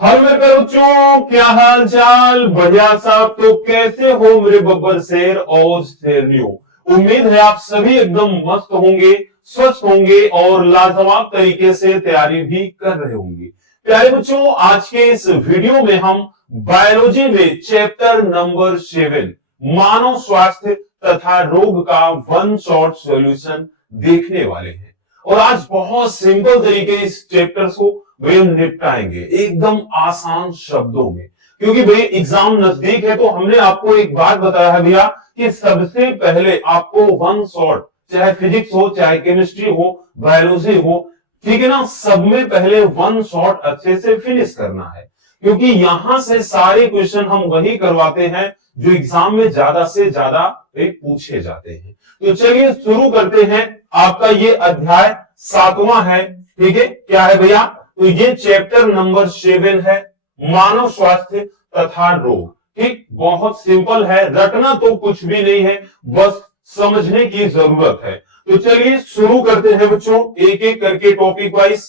Hello मेरे प्यारे बच्चों, क्या हाल चाल। बढ़िया साहब, तो कैसे हो मेरे बब्बर शेर और शेरनियों। उम्मीद है आप सभी एकदम मस्त होंगे, स्वस्थ होंगे और लाजवाब तरीके से तैयारी भी कर रहे होंगे। प्यारे बच्चों, आज के इस वीडियो में हम बायोलॉजी में चैप्टर नंबर 7 मानव स्वास्थ्य तथा रोग का वन शॉट सॉल्यूशन देखने वाले हैं। और आज बहुत सिंपल तरीके इस चैप्टर को भाई हम निपटाएंगे एकदम आसान शब्दों में, क्योंकि भाई एग्जाम नजदीक है। तो हमने आपको एक बात बताया है भैया कि सबसे पहले आपको वन शॉट, चाहे फिजिक्स हो, चाहे केमिस्ट्री हो, बायोलॉजी हो, ठीक है ना, सब में पहले वन शॉट अच्छे से फिनिश करना है, क्योंकि यहां से सारे क्वेश्चन हम वही करवाते हैं जो एग्जाम में ज्यादा से ज्यादा पूछे जाते हैं। तो चलिए शुरू करते हैं। आपका ये अध्याय 7वां है, ठीक है। क्या है भैया? तो ये चैप्टर नंबर 7 है, मानव स्वास्थ्य तथा रोग। ठीक, बहुत सिंपल है, रटना तो कुछ भी नहीं है, बस समझने की जरूरत है। तो चलिए शुरू करते हैं बच्चों, एक एक करके टॉपिक वाइज।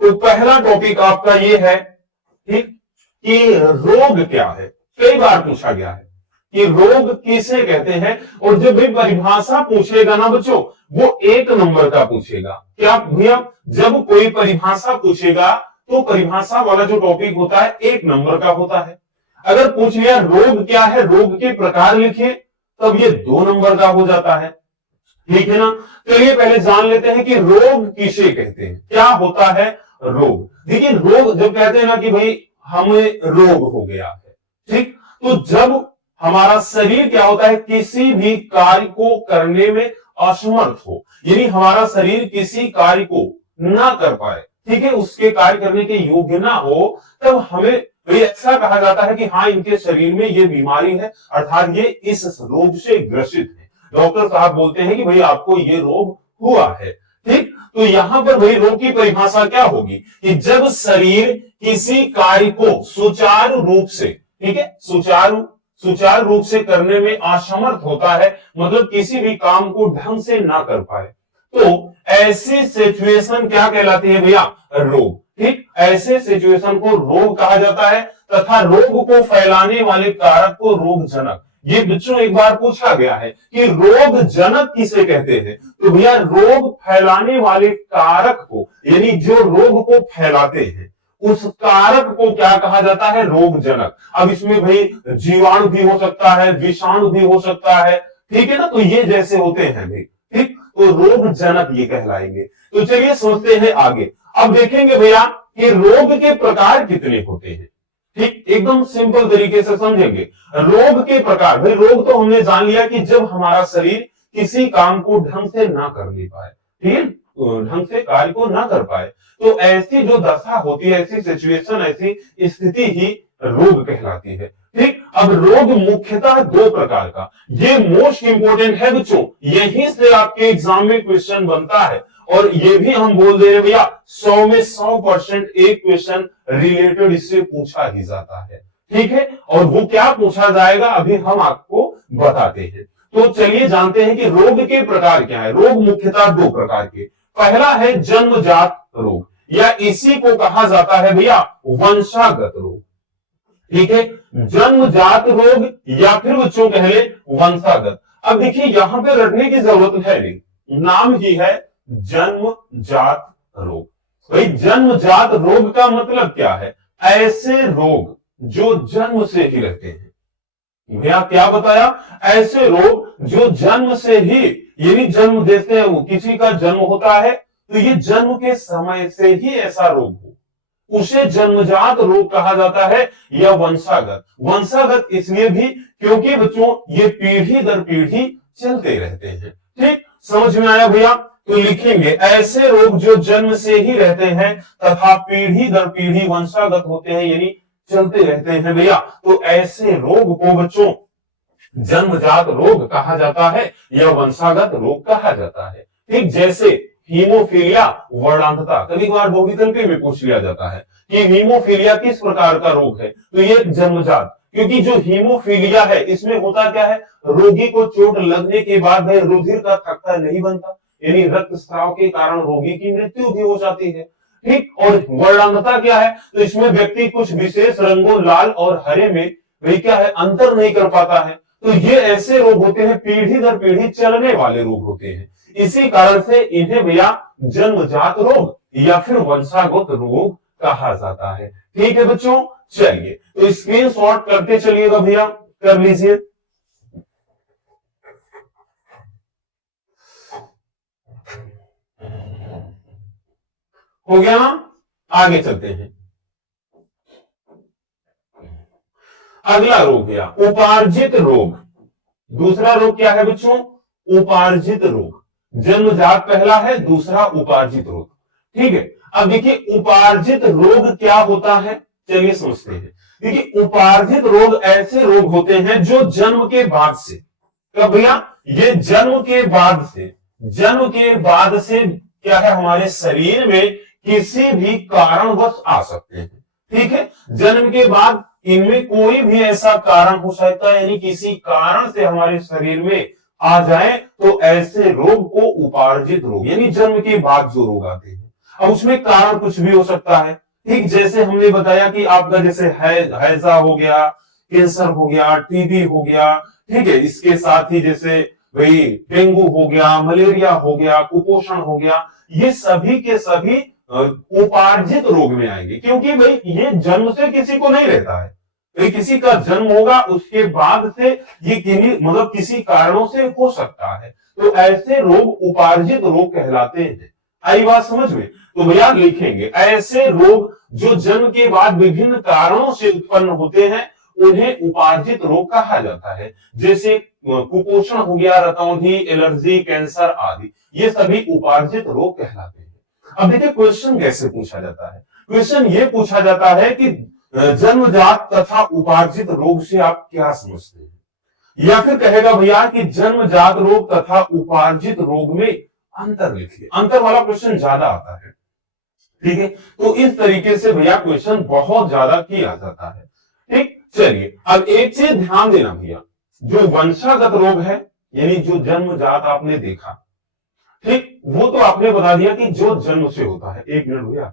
तो पहला टॉपिक आपका ये है, ठीक, कि रोग क्या है। कई बार पूछा गया है कि रोग किसे कहते हैं, और जब भी परिभाषा पूछेगा ना बच्चों, वो 1 नंबर का पूछेगा। क्या भैया? जब कोई परिभाषा पूछेगा तो परिभाषा वाला जो टॉपिक होता है 1 नंबर का होता है। अगर पूछ लिया रोग क्या है, रोग के प्रकार लिखिए, तब ये 2 नंबर का हो जाता है, ठीक है ना। चलिए पहले जान लेते हैं कि रोग किसे कहते हैं, क्या होता है रोग। देखिए, रोग जब कहते हैं ना कि भाई हमें रोग हो गया है, ठीक, तो जब हमारा शरीर क्या होता है, किसी भी कार्य को करने में असमर्थ हो, यानी हमारा शरीर किसी कार्य को ना कर पाए, ठीक है, उसके कार्य करने के योग्य ना हो, तब हमें ऐसा कहा जाता है कि हाँ, इनके शरीर में ये बीमारी है, अर्थात ये इस रोग से ग्रसित है। डॉक्टर साहब बोलते हैं कि भाई आपको ये रोग हुआ है, ठीक। तो यहां पर भाई रोग की परिभाषा क्या होगी कि जब शरीर किसी कार्य को सुचारू रूप से, ठीक है, सुचारू रूप से करने में असमर्थ होता है, मतलब किसी भी काम को ढंग से ना कर पाए, तो ऐसी सिचुएशन क्या कहलाती है भैया? रोग। ठीक, ऐसे सिचुएशन को रोग कहा जाता है, तथा रोग को फैलाने वाले कारक को रोगजनक। ये बच्चों एक बार पूछा गया है कि रोग जनक किसे कहते हैं, तो भैया रोग फैलाने वाले कारक को, यानी जो रोग को फैलाते हैं उस कारक को क्या कहा जाता है? रोग जनक। अब इसमें भाई जीवाणु भी हो सकता है, विषाणु भी हो सकता है, ठीक है ना, तो ये जैसे होते हैं भाई, ठीक, तो रोग जनक ये कहलाएंगे। तो चलिए सोचते हैं आगे। अब देखेंगे भैया कि रोग के प्रकार कितने होते हैं, ठीक, एकदम सिंपल तरीके से समझेंगे। रोग के प्रकार, भाई रोग तो हमने जान लिया कि जब हमारा शरीर किसी काम को ढंग से ना कर ले पाए, ठीक है, ढंग से कार्य को ना कर पाए, तो ऐसी जो दशा होती है, ऐसी सिचुएशन, ऐसी स्थिति ही रोग कहलाती है, ठीक। अब रोग मुख्यतः 2 प्रकार का, ये मोस्ट इंपोर्टेंट है बच्चों, यहीं से आपके एग्जाम में क्वेश्चन बनता है, और ये भी हम बोल दे रहे भैया 100 में 100% एक क्वेश्चन रिलेटेड इससे पूछा ही जाता है, ठीक है। और वो क्या पूछा जाएगा अभी हम आपको बताते हैं। तो चलिए जानते हैं कि रोग के प्रकार क्या है। रोग मुख्यतः 2 प्रकार के। पहला है जन्मजात रोग, या इसी को कहा जाता है भैया वंशागत रोग, ठीक है, जन्मजात रोग या फिर बच्चों कह ले वंशागत। अब देखिए यहां पे रटने की जरूरत है नहीं, नाम ही है जन्मजात रोग। भाई जन्मजात रोग का मतलब क्या है? ऐसे रोग जो जन्म से ही रहते हैं। भैया क्या बताया? ऐसे रोग जो जन्म से ही, यानी जन्म देते हैं, वो किसी का जन्म होता है तो ये जन्म के समय से ही ऐसा रोग हो, उसे जन्मजात रोग कहा जाता है, या वंशागत। वंशागत इसलिए भी क्योंकि बच्चों ये पीढ़ी दर पीढ़ी चलते रहते हैं, ठीक, समझ में आया भैया? तो लिखेंगे ऐसे रोग जो जन्म से ही रहते हैं तथा पीढ़ी दर पीढ़ी वंशागत होते हैं, यानी चलते रहते हैं भैया, तो ऐसे रोग को बच्चों जन्मजात रोग कहा जाता है या वंशागत रोग कहा जाता है, ठीक। जैसे हीमोफीलिया, वर्णांधता, कभी कभार बहुविकल्पी में पूछ लिया जाता है कि हीमोफीलिया किस प्रकार का रोग है, तो ये जन्मजात, क्योंकि जो हीमोफीलिया है इसमें होता क्या है, रोगी को चोट लगने के बाद रुधिर का थक्का नहीं बनता, यानी रक्तस्राव के कारण रोगी की मृत्यु भी हो जाती है, ठीक। और वर्णांधता क्या है, तो इसमें व्यक्ति कुछ विशेष रंगों लाल और हरे में वही क्या है अंतर नहीं कर पाता है। तो ये ऐसे रोग होते हैं पीढ़ी दर पीढ़ी चलने वाले रोग होते हैं। इसी कारण से इन्हें भैया जन्मजात रोग या फिर वंशागत रोग कहा जाता है। ठीक है बच्चों, चलिए तो स्क्रीन शॉट करते चलिएगा भैया, कर लीजिए। हो गया ना, आगे चलते हैं। अगला रोग गया उपार्जित रोग। दूसरा रोग क्या है बच्चों, उपार्जित रोग। जन्मजात पहला है, दूसरा उपार्जित रोग। ठीक है, अब देखिए उपार्जित रोग क्या होता है, चलिए समझते हैं। देखिए उपार्जित रोग ऐसे रोग होते हैं जो जन्म के बाद से, कब भैया, ये जन्म के बाद से, जन्म के बाद से क्या है हमारे शरीर में किसी भी कारणवश आ सकते हैं। ठीक है, जन्म के बाद इनमें कोई भी ऐसा कारण हो सकता है, यानी किसी कारण से हमारे शरीर में आ जाए तो ऐसे रोग को उपार्जित रोग, यानी जन्म के बाद जो रोग आते हैं। अब उसमें कारण कुछ भी हो सकता है। ठीक, जैसे हमने बताया कि आपका जैसे हैजा हो गया, कैंसर हो गया, टीबी हो गया। ठीक है, इसके साथ ही जैसे वही डेंगू हो गया, मलेरिया हो गया, कुपोषण हो गया, ये सभी के सभी उपार्जित रोग में आएंगे, क्योंकि भाई ये जन्म से किसी को नहीं रहता है। भाई किसी का जन्म होगा उसके बाद से ये किन्हीं मतलब किसी कारणों से हो सकता है, तो ऐसे रोग उपार्जित रोग कहलाते हैं। आई बात समझ में, तो भैया लिखेंगे ऐसे रोग जो जन्म के बाद विभिन्न कारणों से उत्पन्न होते हैं उन्हें उपार्जित रोग कहा जाता है। जैसे कुपोषण हो गया, रतौंधी, एलर्जी, कैंसर आदि, ये सभी उपार्जित रोग कहलाते हैं। अब देखिए क्वेश्चन कैसे पूछा जाता है, क्वेश्चन ये पूछा जाता है कि जन्मजात तथा उपार्जित रोग से आप क्या समझते हैं, या फिर कहेगा भैया कि जन्मजात रोग तथा उपार्जित रोग में अंतर लिखिए। अंतर वाला क्वेश्चन ज्यादा आता है। ठीक है, तो इस तरीके से भैया क्वेश्चन बहुत ज्यादा किया जाता है। ठीक, चलिए अब एक चीज ध्यान देना भैया, जो वंशागत रोग है यानी जो जन्मजात आपने देखा, ठीक, वो तो आपने बता दिया कि जो जन्म से होता है। एक मिनट भैया,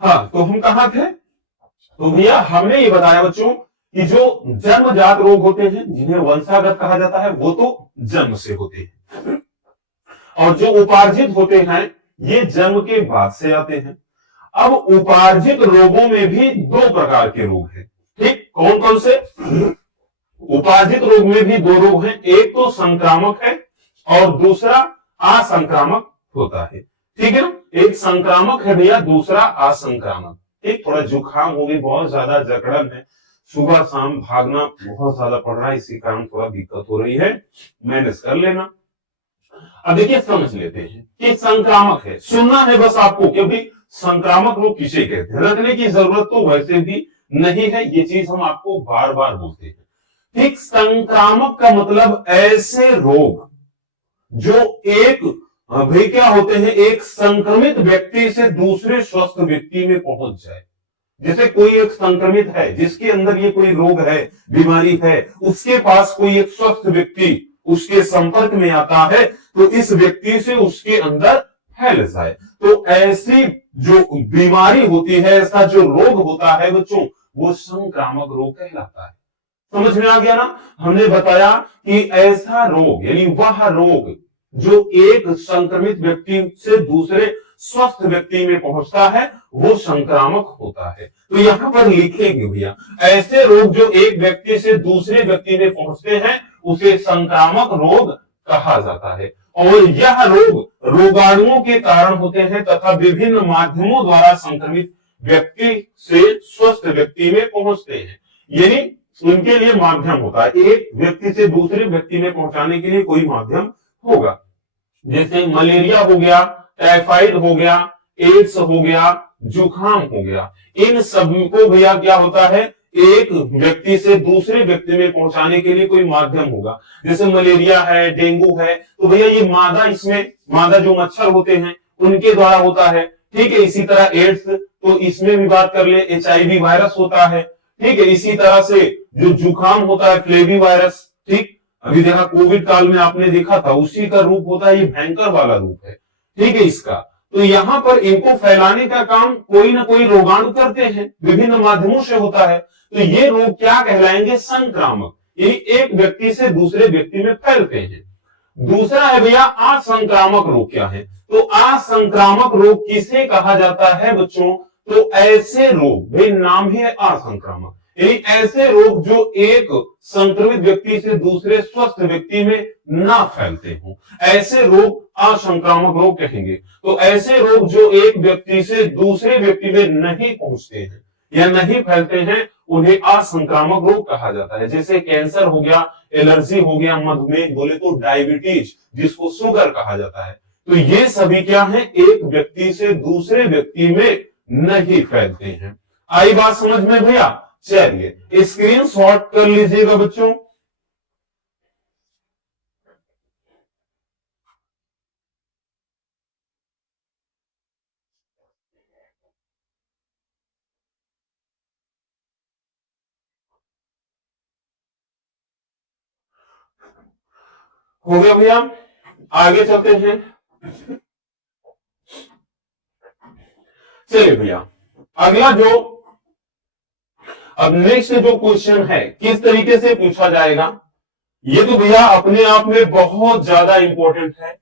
हाँ तो हम कहां थे, तो भैया हमने ये बताया बच्चों कि जो जन्मजात रोग होते हैं जिन्हें वंशागत कहा जाता है वो तो जन्म से होते हैं, और जो उपार्जित होते हैं ये जन्म के बाद से आते हैं। अब उपार्जित रोगों में भी दो प्रकार के रोग हैं। ठीक, कौन कौन से, उपार्जित रोग में भी दो रोग हैं, एक तो संक्रामक है और दूसरा असंक्रामक होता है। ठीक है ना, एक संक्रामक है भैया, दूसरा असंक्रामक। ठीक, थोड़ा जुकाम हो गई, बहुत ज्यादा जकड़न है, सुबह शाम भागना बहुत ज्यादा पड़ रहा है, इसी कारण थोड़ा दिक्कत हो रही है, मैनेज कर लेना। अब देखिए समझ लेते हैं कि संक्रामक है, सुनना है बस आपको, क्योंकि संक्रामक रोग किसे कहते हैं, रखने की जरूरत तो वैसे भी नहीं है, ये चीज हम आपको बार बार बोलते हैं। ठीक, संक्रामक का मतलब ऐसे रोग जो एक भाई क्या होते हैं, एक संक्रमित व्यक्ति से दूसरे स्वस्थ व्यक्ति में पहुंच जाए। जैसे कोई एक संक्रमित है जिसके अंदर ये कोई रोग है, बीमारी है, उसके पास कोई एक स्वस्थ व्यक्ति उसके संपर्क में आता है तो इस व्यक्ति से उसके अंदर फैल जाए, तो ऐसी जो बीमारी होती है, ऐसा जो रोग होता है बच्चों, वो संक्रामक रोग कहलाता है। समझ में आ गया ना, हमने बताया कि ऐसा रोग यानी वह रोग जो एक संक्रमित व्यक्ति से दूसरे स्वस्थ व्यक्ति में पहुंचता है वो संक्रामक होता है। तो यहां पर लिखेंगे भैया, ऐसे रोग जो एक व्यक्ति से दूसरे व्यक्ति में पहुंचते हैं उसे संक्रामक रोग कहा जाता है, और यह रोग रोगाणुओं के कारण होते हैं तथा विभिन्न माध्यमों द्वारा संक्रमित व्यक्ति से स्वस्थ व्यक्ति में पहुंचते हैं। यानी उनके लिए माध्यम होता है, एक व्यक्ति से दूसरे व्यक्ति में पहुंचाने के लिए कोई माध्यम होगा। जैसे मलेरिया हो गया, टाइफाइड हो गया, एड्स हो गया, जुकाम हो गया। इन सब को भैया क्या होता है, एक व्यक्ति से दूसरे व्यक्ति में पहुंचाने के लिए कोई माध्यम होगा। जैसे मलेरिया है, डेंगू है, तो भैया ये मादा, इसमें मादा जो मच्छर होते हैं उनके द्वारा होता है। ठीक है, इसी तरह एड्स, तो इसमें भी बात कर ले, HIV वायरस होता है। ठीक है, इसी तरह से जो जुकाम होता है, फ्लेवी वायरस। ठीक, अभी देखा कोविड काल में आपने देखा था, उसी का रूप होता है, ये भयंकर वाला रूप है। ठीक है, इसका तो यहां पर इनको फैलाने का काम कोई ना कोई रोगाणु करते हैं, विभिन्न माध्यमों से होता है। तो ये रोग क्या कहलाएंगे, संक्रामक, ये एक व्यक्ति से दूसरे व्यक्ति में फैलते हैं। दूसरा है भैया असंक्रामक रोग। क्या है, तो असंक्रामक रोग किसे कहा जाता है बच्चों, तो ऐसे रोग, भाई नाम ही है असंक्रामक, यानी ऐसे रोग जो एक संक्रमित व्यक्ति से दूसरे स्वस्थ व्यक्ति में ना फैलते हो, ऐसे रोग असंक्रामक रोग कहेंगे। तो ऐसे रोग जो एक व्यक्ति से दूसरे व्यक्ति में नहीं पहुंचते हैं या नहीं फैलते हैं, उन्हें असंक्रामक रोग कहा जाता है। जैसे कैंसर हो गया, एलर्जी हो गया, मधुमेह, बोले तो डायबिटीज जिसको शुगर कहा जाता है। तो ये सभी क्या है, एक व्यक्ति से दूसरे व्यक्ति में नहीं फैलते हैं। आई बात समझ में भैया? चलिए स्क्रीन शॉट कर लीजिएगा बच्चों। हो गया भैया, आगे चलते हैं। चलिए भैया, अगला जो अब नेक्स्ट जो क्वेश्चन है किस तरीके से पूछा जाएगा, ये तो भैया अपने आप में बहुत ज्यादा इंपॉर्टेंट है,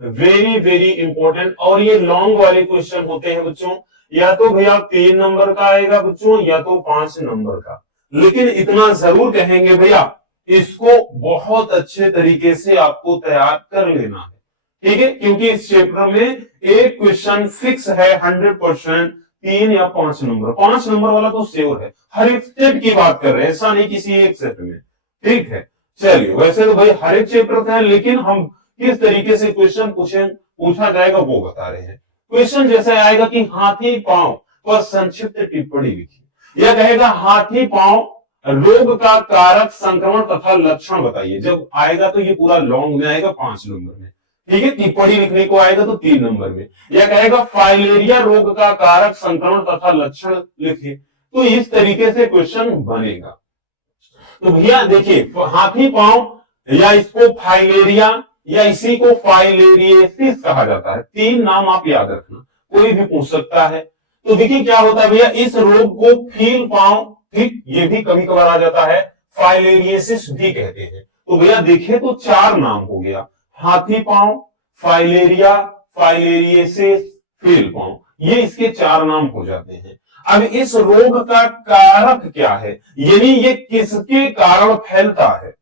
वेरी वेरी इंपॉर्टेंट। और ये लॉन्ग वाले क्वेश्चन होते हैं बच्चों, या तो भैया 3 नंबर का आएगा बच्चों, या तो 5 नंबर का। लेकिन इतना जरूर कहेंगे भैया, इसको बहुत अच्छे तरीके से आपको तैयार कर लेना है। ठीक है, क्योंकि इस चैप्टर में एक क्वेश्चन फिक्स है 100%, 3 या 5 नंबर। 5 नंबर वाला तो श्योर है, हर एक सेट की बात कर रहे हैं, ऐसा नहीं किसी एक सेट में। ठीक है, चलिए वैसे तो भाई हर एक चैप्टर का है, लेकिन हम किस तरीके से क्वेश्चन पूछा जाएगा वो बता रहे हैं। क्वेश्चन जैसे आएगा कि हाथी पांव पर संक्षिप्त टिप्पणी लिखी, यह कहेगा हाथी पांव रोग का कारक, संक्रमण तथा लक्षण बताइए। जब आएगा तो ये पूरा लॉन्ग में आएगा 5 नंबर में। ठीक है, टिप्पणी लिखने को आएगा तो 3 नंबर में। यह कहेगा फाइलेरिया रोग का कारक, संक्रमण तथा लक्षण लिखिए। तो इस तरीके से क्वेश्चन बनेगा। तो भैया देखिए, हाथी पांव या इसको फाइलेरिया या इसी को फाइलेरियसिस कहा जाता है। 3 नाम आप याद रखना, कोई भी पूछ सकता है। तो देखिए क्या होता है भैया, इस रोग को फील पांव, ठीक, ये भी कभी कभार आ जाता है, फाइलेरियसिस भी कहते हैं। तो भैया देखिए तो 4 नाम हो गया, हाथी पांव, फाइलेरिया, फाइलेरियसिस, फील पांव, ये इसके 4 नाम हो जाते हैं। अब इस रोग का कारक क्या है, यानी ये किसके कारण फैलता है।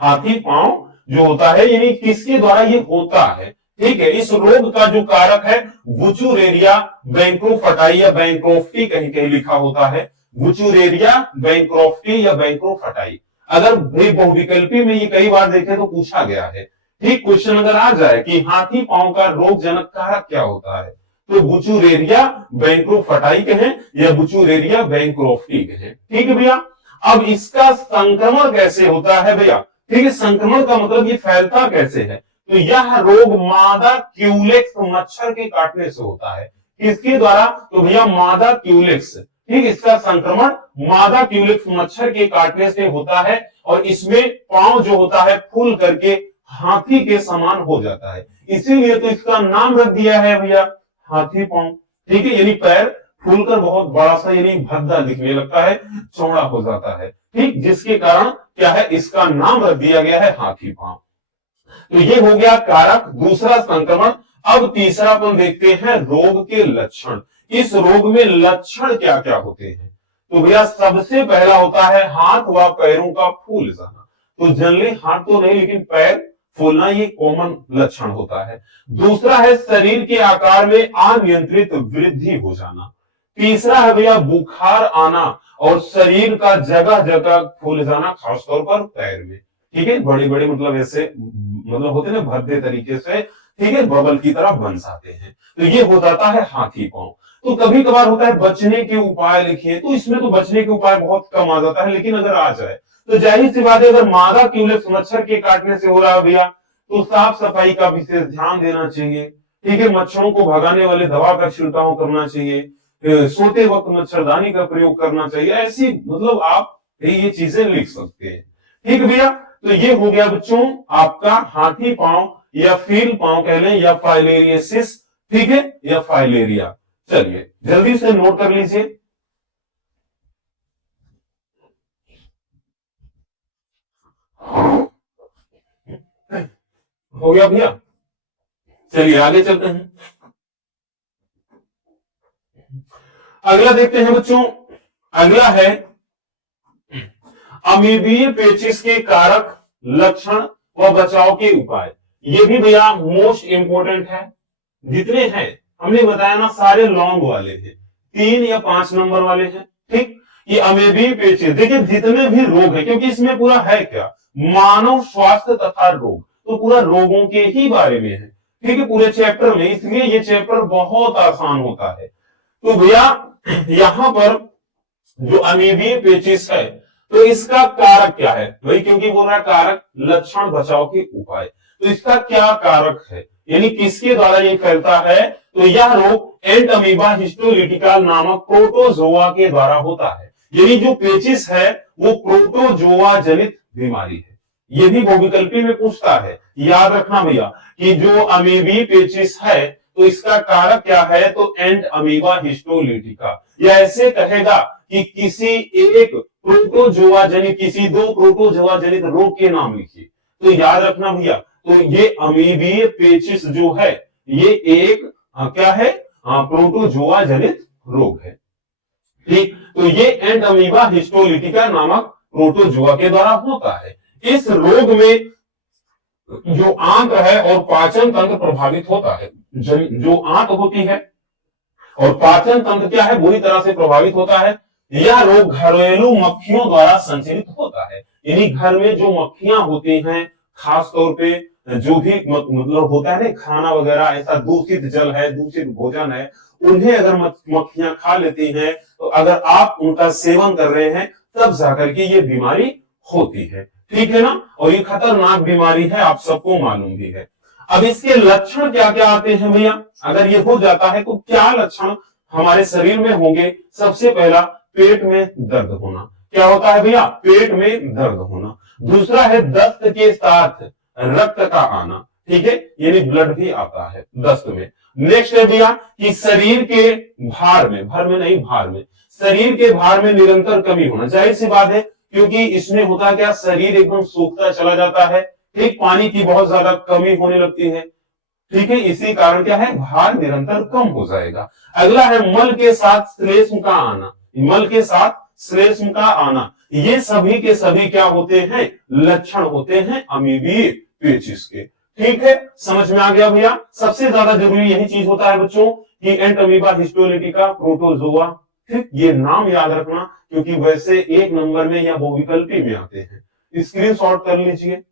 हाथी पांव जो होता है यानी किसके द्वारा ये होता है। ठीक है, इस रोग का जो कारक है वुचुरेरिया बैंक्रोफटाई या बैंक्रोफ्टी, कहीं कहीं लिखा होता है वुचुरेरिया बैंक्रोफ्टी या बैंक्रोफटाई। अगर बहुविकल्पी में ये कई बार देखे तो पूछा गया है। ठीक, क्वेश्चन अगर आ जाए कि हाथी पांव का रोग जनक कारक क्या होता है, तो बुचुरेरिया बैंक्रोफटाई कहें या बुचुरेरिया बैंक्रोफ्टी कहें। ठीक है भैया, अब इसका संक्रमण कैसे होता है भैया। ठीक है, संक्रमण का मतलब ये फैलता कैसे है, तो यह रोग मादा क्यूलेक्स मच्छर के काटने से होता है। किसके द्वारा, तो भैया मादा क्यूलेक्स। ठीक, इसका संक्रमण मादा क्यूलेक्स मच्छर के काटने से होता है, और इसमें पांव जो होता है फूल करके हाथी के समान हो जाता है, इसीलिए तो इसका नाम रख दिया है भैया हाथी पांव। ठीक है, यानी पैर फूलकर बहुत बड़ा सा यानी भद्दा दिखने लगता है, चौड़ा हो जाता है। ठीक, जिसके कारण क्या है, इसका नाम रख दिया गया है हाथी पांव। तो ये हो गया कारक, दूसरा संक्रमण। अब तीसरा अपन देखते हैं रोग के लक्षण। इस रोग में लक्षण क्या क्या होते हैं, तो भैया सबसे पहला होता है हाथ व पैरों का फूल जाना। तो जनरली हाथ तो नहीं लेकिन पैर फूलना ये कॉमन लक्षण होता है। दूसरा है शरीर के आकार में अनियंत्रित वृद्धि हो जाना। तीसरा है भैया बुखार आना और शरीर का जगह जगह फूल जाना, खासतौर पर पैर में। ठीक है, बड़े बड़े मतलब ऐसे मतलब होते ना भद्दे तरीके से ठीक है, बबल की तरह बन जाते हैं। तो ये हो जाता है हाथी पांव। तो कभी कभार होता है बचने के उपाय लिखिए, तो इसमें तो बचने के उपाय बहुत कम आ जाता है, लेकिन अगर आ जाए तो जाहिर सी बात है, अगर मादा क्यूलेक्स मच्छर के काटने से हो रहा है भैया, तो साफ सफाई का विशेष ध्यान देना चाहिए। ठीक है, मच्छरों को भगाने वाले दवा का छिड़काव करना चाहिए, सोते वक्त मच्छरदानी का प्रयोग करना चाहिए। ऐसी मतलब आप ये चीजें लिख सकते हैं। ठीक है भैया, तो ये हो गया बच्चों आपका हाथी पांव या फील पांव कह लें, या फाइलेरियसिस, ठीक है, या फाइलेरिया। चलिए जल्दी से नोट कर लीजिए। हो गया भैया, चलिए आगे चलते हैं। अगला देखते हैं बच्चों, अगला है अमीबीय पेचिस के कारक, लक्षण व बचाव के उपाय। ये भी भैया मोस्ट इंपोर्टेंट है। जितने हैं हमने बताया ना, सारे लॉन्ग वाले हैं, 3 या 5 नंबर वाले हैं। ठीक, ये अमीबीय पेचिस, देखिए जितने भी रोग है, क्योंकि इसमें पूरा है क्या, मानव स्वास्थ्य तथा रोग, तो पूरा रोगों के ही बारे में है। ठीक है, पूरे चैप्टर में, इसलिए ये चैप्टर बहुत आसान होता है। तो भैया यहां पर जो अमीबीय पेचिस है, तो इसका कारक क्या है भाई, क्योंकि बोल रहा है कारक, लक्षण, बचाव के उपाय। तो इसका क्या कारक है, यानी किसके द्वारा ये फैलता है, तो यह रोग एंट अमीबा हिस्टोलिटिका नामक प्रोटोजोआ के द्वारा होता है। यानी जो पेचिस है वो प्रोटोजोआ जनित बीमारी है। ये भी बहुविकल्पी में पूछता है, याद रखना भैया कि जो अमीबी पेचिस है तो इसका कारक क्या है, तो एंट अमीबा हिस्टोलिटिका। या ऐसे कहेगा कि किसी एक प्रोटोजोआ जनित, किसी 2 प्रोटोजोआ जनित रोग के नाम लिखिए। तो याद रखना भैया, तो ये अमीबीय पेचिस जो है ये एक क्या है, प्रोटोजोआ जनित रोग है। ठीक, तो ये एंट अमीबा हिस्टोलिटिका नामक प्रोटोजोआ के द्वारा होता है। इस रोग में जो आंत है और पाचन तंत्र प्रभावित होता है। जो आंत होती है और पाचन तंत्र क्या है, बुरी तरह से प्रभावित होता है। यह रोग घरेलू मक्खियों द्वारा संचरित होता है। यानी घर में जो मक्खियां होती हैं, खास तौर पे जो भी मतलब होता है ना, खाना वगैरह ऐसा दूषित जल है, दूषित भोजन है, उन्हें अगर मक्खियां खा लेती हैं, तो अगर आप उनका सेवन कर रहे हैं तब जाकर के ये बीमारी होती है। ठीक है ना, और ये खतरनाक बीमारी है, आप सबको मालूम भी है। अब इसके लक्षण क्या क्या आते हैं भैया, अगर ये हो जाता है तो क्या लक्षण हमारे शरीर में होंगे। सबसे पहला, पेट में दर्द होना। क्या होता है भैया, पेट में दर्द होना। दूसरा है दस्त के साथ रक्त का आना। ठीक है, यानी ब्लड भी आता है दस्त में। नेक्स्ट है भैया कि शरीर के भार में, भर में नहीं भार में, शरीर के भार में निरंतर कमी होना। जाहिर सी बात है, क्योंकि इसमें होता क्या, शरीर एकदम सूखता चला जाता है। ठीक, पानी की बहुत ज्यादा कमी होने लगती है। ठीक है, इसी कारण क्या है, भार निरंतर कम हो जाएगा। अगला है मल के साथ श्लेष्म का आना। मल के साथ श्लेष्म का आना, ये सभी के सभी क्या होते हैं, लक्षण होते हैं अमीबीय पेचिस के। ठीक है, समझ में आ गया भैया। सबसे ज्यादा जरूरी यही चीज होता है बच्चों कि एंट अमीबा हिस्टोलिटिका प्रोटोजोआ। ठीक, ये नाम याद रखना, क्योंकि वैसे 1 नंबर में या बहुविकल्पी में आते हैं। स्क्रीनशॉट कर लीजिए।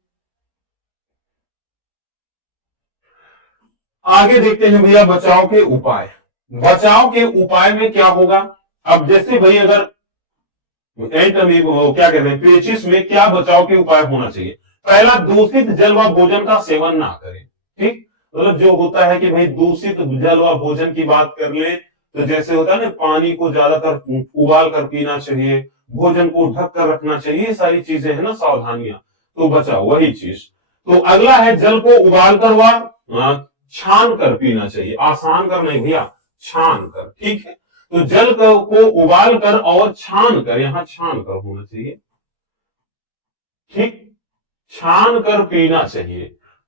आगे देखते हैं भैया बचाव के उपाय। बचाव के उपाय में क्या होगा, अब जैसे भाई अगर एंट अमीबा क्या कहते हैं पेचिस में, क्या बचाव के उपाय होना चाहिए। पहला, दूषित जल व भोजन का सेवन ना करें। ठीक, मतलब जो होता है कि भाई दूषित जल व भोजन की बात कर ले, तो जैसे होता है ना, पानी को ज्यादातर उबाल कर पीना चाहिए, भोजन को ढक कर रखना चाहिए, ये सारी चीजें है ना सावधानियां, तो बचाओ वही चीज। तो अगला है जल को उबाल कर व छान कर पीना चाहिए। आसान कर नहीं भैया, छान कर। ठीक है, तो जल को उबाल कर और छान कर, यहां छान कर होना चाहिए। ठीक, छान कर पीना चाहिए।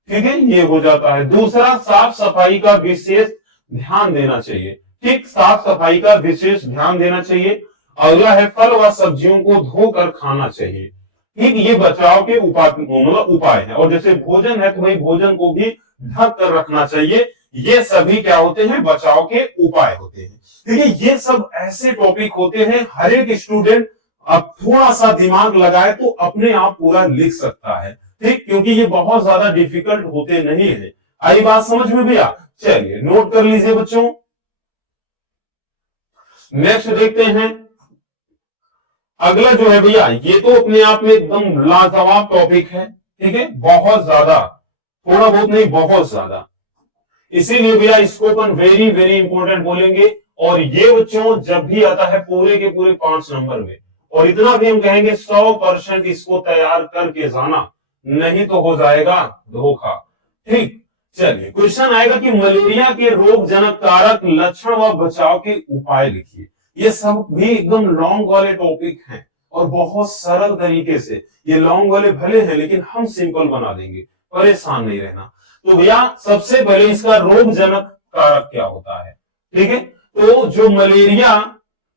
ठीक है, ये हो जाता है। दूसरा, साफ सफाई का विशेष ध्यान देना चाहिए। ठीक, साफ सफाई का विशेष ध्यान देना चाहिए। अगला है फल व सब्जियों को धोकर खाना चाहिए। ठीक, ये बचाव के उपाय है। और जैसे भोजन है तो भाई भोजन को भी ढक कर रखना चाहिए। ये सभी क्या होते हैं, बचाव के उपाय होते हैं। देखिए, ये सब ऐसे टॉपिक होते हैं, हर एक स्टूडेंट अब थोड़ा सा दिमाग लगाए तो अपने आप पूरा लिख सकता है। ठीक, क्योंकि ये बहुत ज्यादा डिफिकल्ट होते नहीं है। आई बात समझ में भैया? चलिए नोट कर लीजिए बच्चों। नेक्स्ट देखते हैं। अगला जो है भैया, ये तो अपने आप में एकदम लाजवाब टॉपिक है, ठीक है, बहुत ज्यादा, थोड़ा बहुत नहीं बहुत ज्यादा, इसीलिए भैया इसको अपन वेरी वेरी इंपॉर्टेंट बोलेंगे। और ये बच्चों जब भी आता है पूरे के पूरे 5 नंबर में, और इतना भी हम कहेंगे 100% इसको तैयार करके जाना, नहीं तो हो जाएगा धोखा। ठीक, चलिए क्वेश्चन आएगा कि मलेरिया के रोग जनक कारक, लक्षण व बचाव के उपाय लिखिए। ये सब भी एकदम लॉन्ग वाले टॉपिक हैं और बहुत सरल तरीके से, ये लॉन्ग वाले भले हैं लेकिन हम सिंपल बना देंगे, परेशान नहीं रहना। तो भैया सबसे पहले इसका रोग जनक कारक क्या होता है, ठीक है। तो जो मलेरिया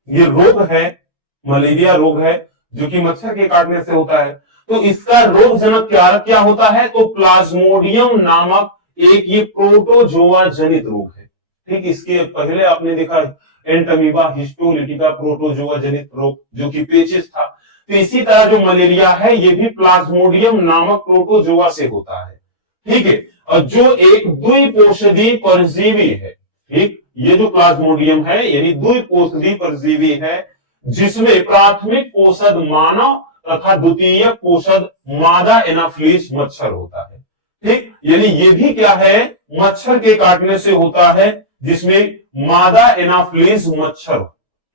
ये रोग है, मलेरिया रोग है जो कि मच्छर के काटने से होता है, तो इसका रोग जनक कारक क्या होता है, तो प्लाज्मोडियम नामक एक ये प्रोटोजोआ जनित रोग है। ठीक, इसके पहले आपने देखा एंटमीबा हिस्टोलिटिका प्रोटोजोआ जनित रोग जो कि पेचिस था। तो इसी तरह जो मलेरिया है ये भी प्लाज्मोडियम नामक प्रोटोजोआ से होता है, ठीक है, और जो एक द्विपोषधी परजीवी है। ठीक, ये जो प्लाज्मोडियम है यानी द्विपोषधी परजीवी है, जिसमें प्राथमिक पोषद मानव तथा द्वितीय पोषद मादा एनाफ्लिस मच्छर होता है। ठीक, यानी ये भी क्या है, मच्छर के काटने से होता है, जिसमें मादा एनाफ्लिस मच्छर।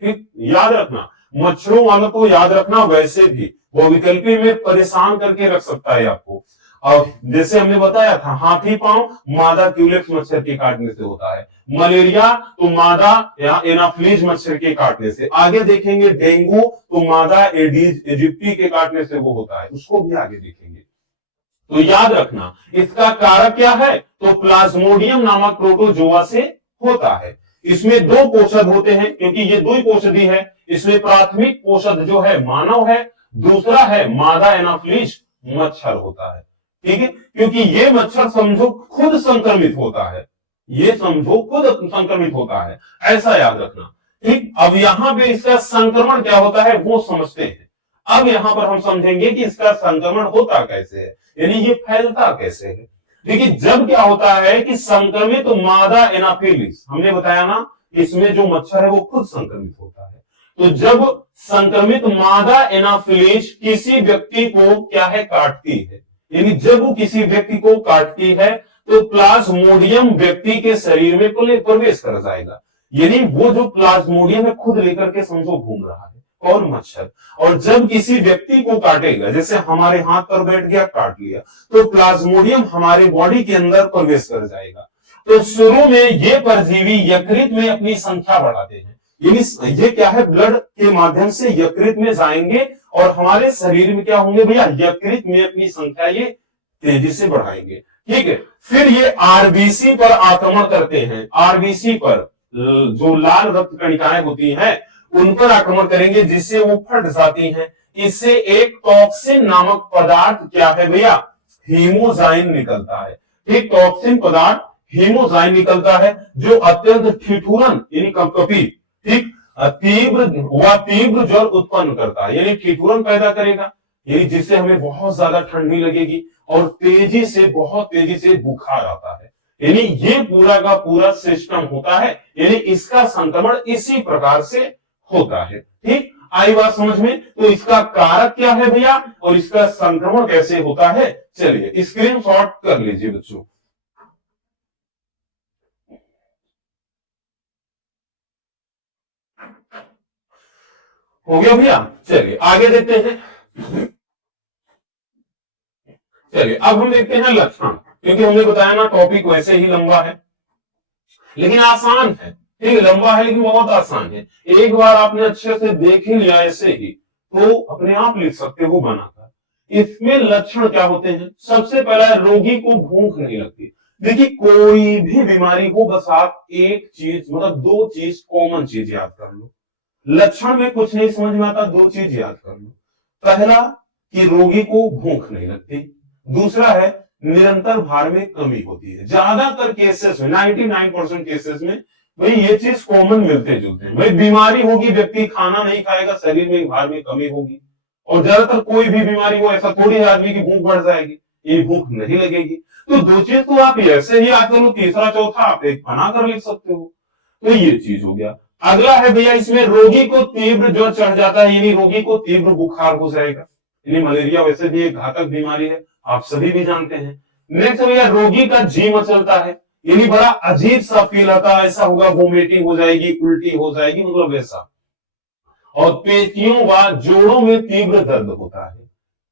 ठीक, याद रखना, मच्छरों वालों को याद रखना, वैसे भी वो विकल्पी में परेशान करके रख सकता है आपको। और जैसे हमने बताया था हाथी पांव मादा क्यूलेक्स मच्छर के काटने से होता है, मलेरिया तो मादा या एनाफ्लीज मच्छर के काटने से, आगे देखेंगे डेंगू तो मादा एडीज इजिप्टी के काटने से वो होता है, उसको भी आगे देखेंगे। तो याद रखना इसका कारक क्या है, तो प्लाज्मोडियम नामक प्रोटोजोआ से होता है। इसमें 2 पोषद होते हैं क्योंकि ये द्विपोषदी है, इसमें प्राथमिक पोषद जो है मानव है, दूसरा है मादा एनाफ्लीज मच्छर होता है। ठीक है, क्योंकि ये मच्छर समझो खुद संक्रमित होता है, ये समझो खुद संक्रमित होता है, ऐसा याद रखना। ठीक, अब यहां पे इसका संक्रमण क्या होता है वो समझते हैं। अब यहां पर हम समझेंगे कि इसका संक्रमण होता कैसे है, यानी ये फैलता कैसे है। देखिए जब क्या होता है कि संक्रमित मादा एनाफिलिस, हमने बताया ना इसमें जो मच्छर है वो खुद संक्रमित होता है, तो जब संक्रमित मादा एनाफिलिस किसी व्यक्ति को क्या है काटती है, यानी जब वो किसी व्यक्ति को काटती है तो प्लाज्मोडियम व्यक्ति के शरीर में प्रवेश कर जाएगा, यानी वो जो प्लाज्मोडियम है खुद लेकर के समझो घूम रहा है, कौन, मच्छर। और जब किसी व्यक्ति को काटेगा, जैसे हमारे हाथ पर बैठ गया काट लिया, तो प्लाज्मोडियम हमारे बॉडी के अंदर प्रवेश कर जाएगा। तो शुरू में ये परजीवी यकृत में अपनी संख्या बढ़ाते हैं, यानी ये क्या है ब्लड के माध्यम से यकृत में जाएंगे और हमारे शरीर में क्या होंगे भैया, यकृत में अपनी संख्या ये तेजी से बढ़ाएंगे। ठीक है, फिर ये आरबीसी पर आक्रमण करते हैं, आरबीसी पर जो लाल रक्त कणिकाएं होती हैं उन पर आक्रमण करेंगे जिससे वो फट जाती हैं। इससे एक टॉक्सिन नामक पदार्थ क्या है भैया, हीमोजाइन निकलता है। ठीक, टॉक्सिन पदार्थ हीमोजाइन निकलता है जो अत्यंत ठिठुरन यानी कपकपी, ठीक, तीव्र ज्वर उत्पन्न करता है, यानी ठिठुरन पैदा करेगा, यानी जिससे हमें बहुत ज्यादा ठंडी लगेगी और तेजी से बहुत तेजी से बुखार आता है, यानी ये पूरा का पूरा सिस्टम होता है, यानी इसका संक्रमण इसी प्रकार से होता है। ठीक, आई बात समझ में। तो इसका कारक क्या है भैया और इसका संक्रमण कैसे होता है, चलिए स्क्रीनशॉट कर लीजिए बच्चों। हो गया भैया, चलिए आगे देखते हैं। चलिए अब हम देखते हैं लक्षण, क्योंकि हमने बताया ना टॉपिक वैसे ही लंबा है लेकिन आसान है। ठीक, लंबा है लेकिन बहुत आसान है, एक बार आपने अच्छे से देख ही लिया ऐसे ही तो अपने आप लिख सकते हो बनाकर। इसमें लक्षण क्या होते हैं, सबसे पहला रोगी को भूख नहीं लगती। देखिए कोई भी बीमारी हो बस आप एक चीज मतलब 2 चीज कॉमन चीज याद कर लो, लक्षण में कुछ नहीं समझ में आता, 2 चीज याद कर लो। पहला कि रोगी को भूख नहीं लगती, दूसरा है निरंतर भार में कमी होती है। ज्यादातर केसेस में 99% केसेस में भाई ये चीज कॉमन मिलते जुलते हैं। भाई बीमारी होगी, व्यक्ति खाना नहीं खाएगा, शरीर में भार में कमी होगी, और ज्यादातर कोई भी बीमारी हो ऐसा थोड़ी है आदमी की भूख बढ़ जाएगी, ये भूख नहीं लगेगी। तो दो चीज तो आप ऐसे ही आजकल लो, तीसरा चौथा आप एक बना कर लिख सकते हो। तो ये चीज हो गया। अगला है भैया, इसमें रोगी को तीव्र ज्वर चढ़ जाता है, यानी रोगी को तीव्र बुखार हो जाएगा। यानी मलेरिया वैसे भी एक घातक बीमारी है, आप सभी भी जानते हैं। नेक्स्ट भैया, रोगी का जी मचलता है, यानी बड़ा अजीब सा फील आता है, ऐसा होगा वोमिटिंग हो जाएगी, उल्टी हो जाएगी, मतलब वैसा। और पेशियों व जोड़ों में तीव्र दर्द होता है।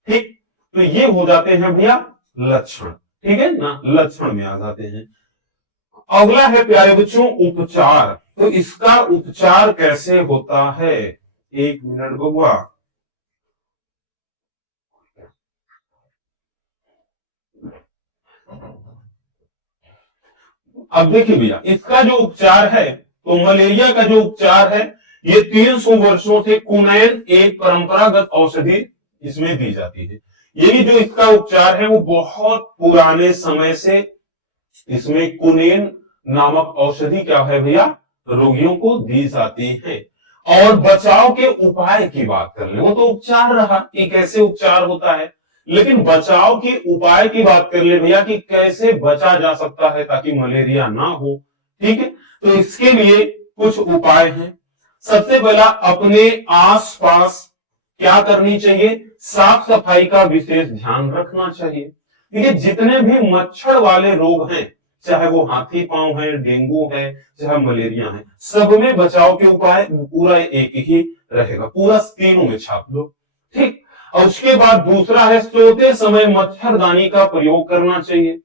ठीक, तो ये हो जाते हैं भैया लक्षण। ठीक है ना, लक्षण में आ जाते हैं। अगला है प्यारे बच्चों उपचार। तो इसका उपचार कैसे होता है, एक मिनट बबुआ। अब देखिए भैया, इसका जो उपचार है, तो मलेरिया का जो उपचार है, ये 300 वर्षों से कुनैन एक परंपरागत औषधि इसमें दी जाती है। ये जो इसका उपचार है वो बहुत पुराने समय से इसमें कुनेन नामक औषधि क्या है भैया, रोगियों को दी जाती है। और बचाव के उपाय की बात कर ले, वो तो उपचार रहा कि कैसे उपचार होता है, लेकिन बचाव के उपाय की बात कर ले भैया कि कैसे बचा जा सकता है ताकि मलेरिया ना हो। ठीक है, तो इसके लिए कुछ उपाय हैं। सबसे पहला, अपने आसपास क्या करनी चाहिए, साफ सफाई का विशेष ध्यान रखना चाहिए। देखिए, जितने भी मच्छर वाले रोग हैं, चाहे वो हाथी पांव है, डेंगू है, चाहे मलेरिया है, सब में बचाव के उपाय पूरा एक ही रहेगा, पूरा तीनों में छाप दो। ठीक, और उसके बाद दूसरा है, सोते समय मच्छरदानी का प्रयोग करना चाहिए।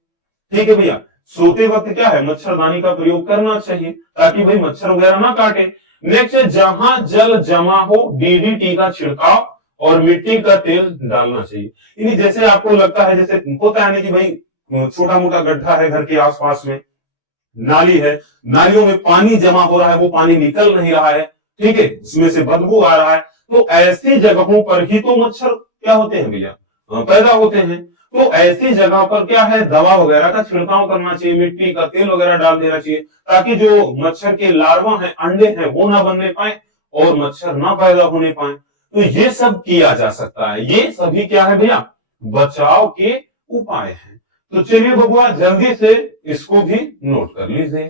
ठीक है भैया, सोते वक्त क्या है, मच्छरदानी का प्रयोग करना चाहिए ताकि भाई मच्छर वगैरह ना काटे। नेक्स्ट है, जहां जल जमा हो डीडीटी का छिड़काव और मिट्टी का तेल डालना चाहिए। यानी जैसे आपको लगता है, जैसे होता है ना कि भाई छोटा मोटा गड्ढा है घर के आसपास में, नाली है, नालियों में पानी जमा हो रहा है, वो पानी निकल नहीं रहा है, ठीक है, उसमें से बदबू आ रहा है, तो ऐसी जगहों पर ही तो मच्छर क्या होते हैं भैया, पैदा होते हैं। तो ऐसी जगह पर क्या है, दवा वगैरह का छिड़काव करना चाहिए, मिट्टी का तेल वगैरह डाल देना चाहिए, ताकि जो मच्छर के लार्वा है, अंडे हैं, वो ना बनने पाए और मच्छर ना पैदा होने पाए। तो ये सब किया जा सकता है, ये सभी क्या है भैया, बचाव के उपाय हैं। तो चलिए बबुआ, जल्दी से इसको भी नोट कर लीजिए।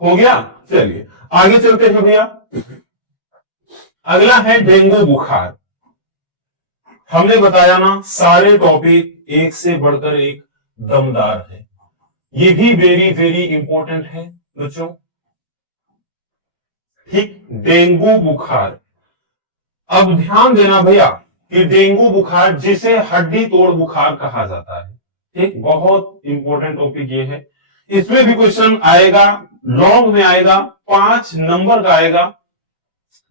हो गया, चलिए आगे चलते हैं भैया। अगला है डेंगू बुखार। हमने बताया ना, सारे टॉपिक एक से बढ़कर एक दमदार है, ये भी वेरी वेरी इंपॉर्टेंट है बच्चों। ठीक, डेंगू बुखार। अब ध्यान देना भैया कि डेंगू बुखार जिसे हड्डी तोड़ बुखार कहा जाता है, ठीक, बहुत इंपॉर्टेंट टॉपिक ये है। इसमें भी क्वेश्चन आएगा, लॉन्ग में आएगा, 5 नंबर का आएगा।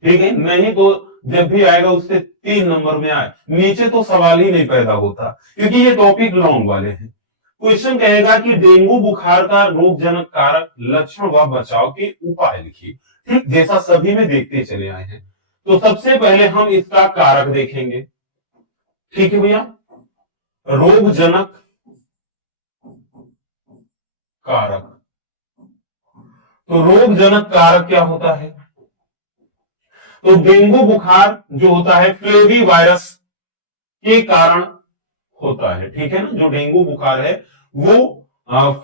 ठीक है, नहीं तो जब भी आएगा उससे 3 नंबर में आए, नीचे तो सवाल ही नहीं पैदा होता, क्योंकि ये टॉपिक लॉन्ग वाले हैं। क्वेश्चन कहेगा कि डेंगू बुखार का रोगजनक कारक, लक्षण व बचाव के उपाय लिखिए। ठीक, जैसा सभी में देखते चले आए हैं। तो सबसे पहले हम इसका कारक देखेंगे। ठीक है भैया, रोगजनक कारक। तो रोगजनक कारक क्या होता है, तो डेंगू बुखार जो होता है फ्लेवी वायरस के कारण होता है। ठीक है ना, जो डेंगू बुखार है वो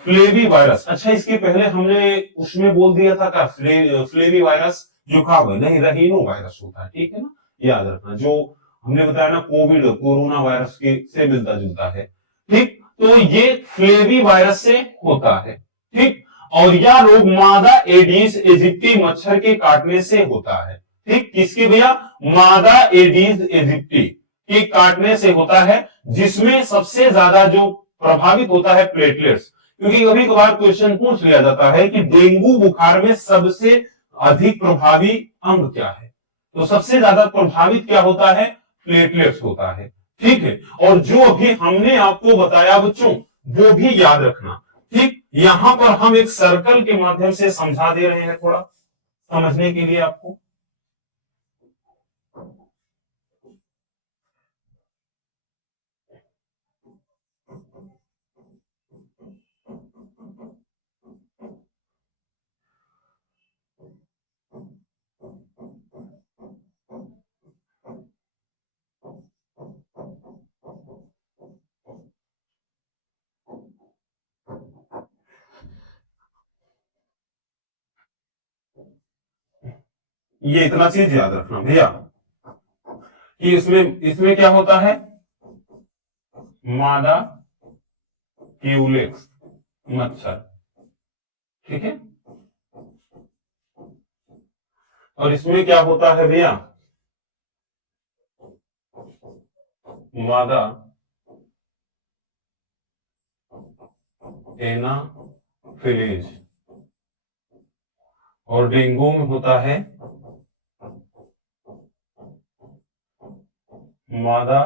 फ्लेवी वायरस, अच्छा इसके पहले हमने उसमें बोल दिया था क्या, फ्लेवी वायरस जुकाम है, नहीं रहीनो वायरस होता है। ठीक है ना, याद रखना, जो हमने बताया ना कोविड कोरोना वायरस के से मिलता जुलता है। ठीक, तो ये फ्लेवी वायरस से होता है। ठीक, और यह रोग मादा एडीज इजिप्टी मच्छर के काटने से होता है। ठीक, किसके भैया, मादा एडीज इजिप्टी के काटने से होता है, जिसमें सबसे ज्यादा जो प्रभावित होता है प्लेटलेट्स। क्योंकि कभी कभार क्वेश्चन पूछ लिया जाता है कि डेंगू बुखार में सबसे अधिक प्रभावी अंग क्या है, तो सबसे ज्यादा प्रभावित क्या होता है, प्लेटलेट्स होता है। ठीक है, और जो अभी हमने आपको बताया बच्चों, वो भी याद रखना। ठीक, यहां पर हम एक सर्कल के माध्यम से समझा दे रहे हैं, थोड़ा समझने के लिए आपको। ये इतना चीज याद रखना भैया कि इसमें इसमें क्या होता है, मादा क्यूलेक्स मच्छर, ठीक है। और इसमें क्या होता है भैया, मादा एनाफिलीज। और डेंगू में होता है मादा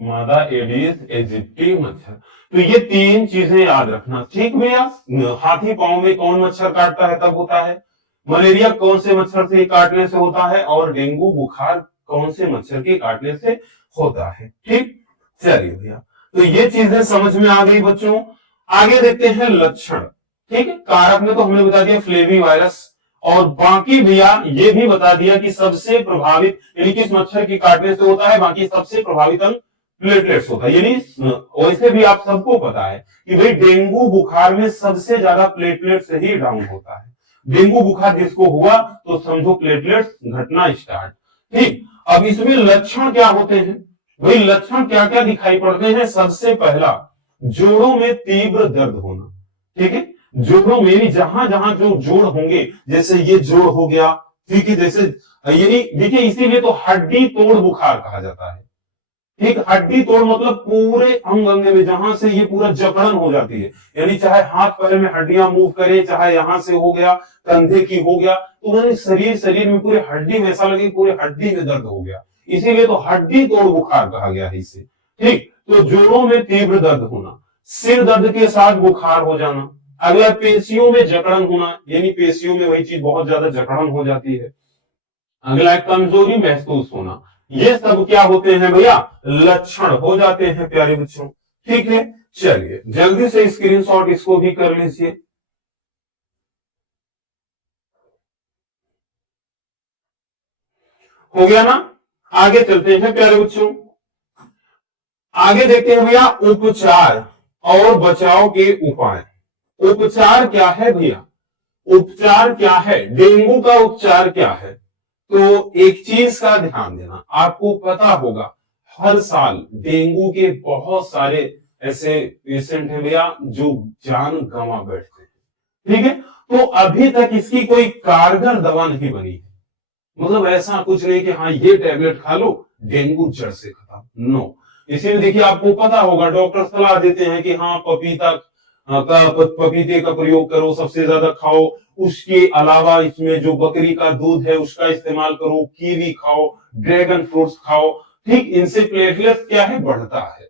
मादा एडिस एजिप्टी मच्छर। तो ये तीन चीजें याद रखना, ठीक भैया। हाथी पांव में कौन मच्छर काटता है तब होता है, मलेरिया कौन से मच्छर से काटने से होता है, और डेंगू बुखार कौन से मच्छर के काटने से होता है, ठीक। चलिए भैया, तो ये चीजें समझ में आ गई बच्चों। आगे देखते हैं लक्षण, ठीक है। कारक में तो हमने बता दिया फ्लेवी वायरस, और बाकी भैया ये भी बता दिया कि सबसे प्रभावित यानी किस मच्छर के काटने से होता है, बाकी सबसे प्रभावित अंग प्लेटलेट्स होता है। यानी वैसे भी आप सबको पता है कि भाई डेंगू बुखार में सबसे ज्यादा प्लेटलेट्स ही डाउन होता है। डेंगू बुखार जिसको हुआ तो समझो प्लेटलेट्स घटना स्टार्ट, ठीक। अब इसमें लक्षण क्या होते हैं भाई, लक्षण क्या क्या दिखाई पड़ते हैं। सबसे पहला, जोड़ों में तीव्र दर्द होना, ठीक है। जोड़ों में जहां जहां जो जोड़ होंगे, जैसे ये जोड़ हो गया, ठीक है, जैसे यानी देखिए इसीलिए तो हड्डी तोड़ बुखार कहा जाता है, ठीक। हड्डी तोड़ मतलब पूरे अंग अंग में जहां से ये पूरा जकड़न हो जाती है, यानी चाहे हाथ पैर में हड्डियां मूव करे, चाहे यहां से हो गया कंधे की हो गया, तो शरीर में पूरे हड्डी में ऐसा लगे पूरे हड्डी में दर्द हो गया, इसीलिए तो हड्डी तोड़ बुखार कहा गया है इसे, ठीक। तो जोड़ों में तीव्र दर्द होना, सिर दर्द के साथ बुखार हो जाना, अगला पेशियों में जकड़न होना, यानी पेशियों में वही चीज बहुत ज्यादा जकड़न हो जाती है, अगला कमजोरी महसूस होना। ये सब क्या होते हैं भैया, लक्षण हो जाते हैं प्यारे बच्चों, ठीक है। चलिए जल्दी से स्क्रीनशॉट इसको भी कर लीजिए। हो गया ना, आगे चलते हैं प्यारे बच्चों। आगे देखते हैं भैया उपचार और बचाव के उपाय। उपचार क्या है भैया, उपचार क्या है, डेंगू का उपचार क्या है। तो एक चीज का ध्यान देना, आपको पता होगा हर साल डेंगू के बहुत सारे ऐसे पेशेंट हैं भैया जो जान गंवा बैठते हैं, ठीक है। तो अभी तक इसकी कोई कारगर दवा नहीं बनी है, मतलब ऐसा कुछ नहीं कि हाँ ये टैबलेट खा लो डेंगू जड़ से खत्म, नो। इसीलिए देखिए आपको पता होगा डॉक्टर सलाह देते हैं कि हाँ पपीते का प्रयोग करो, सबसे ज्यादा खाओ, उसके अलावा इसमें जो बकरी का दूध है उसका इस्तेमाल करो, कीवी खाओ, ड्रैगन फ्रूट्स खाओ, ठीक। इनसे प्लेटलेट क्या है, बढ़ता है।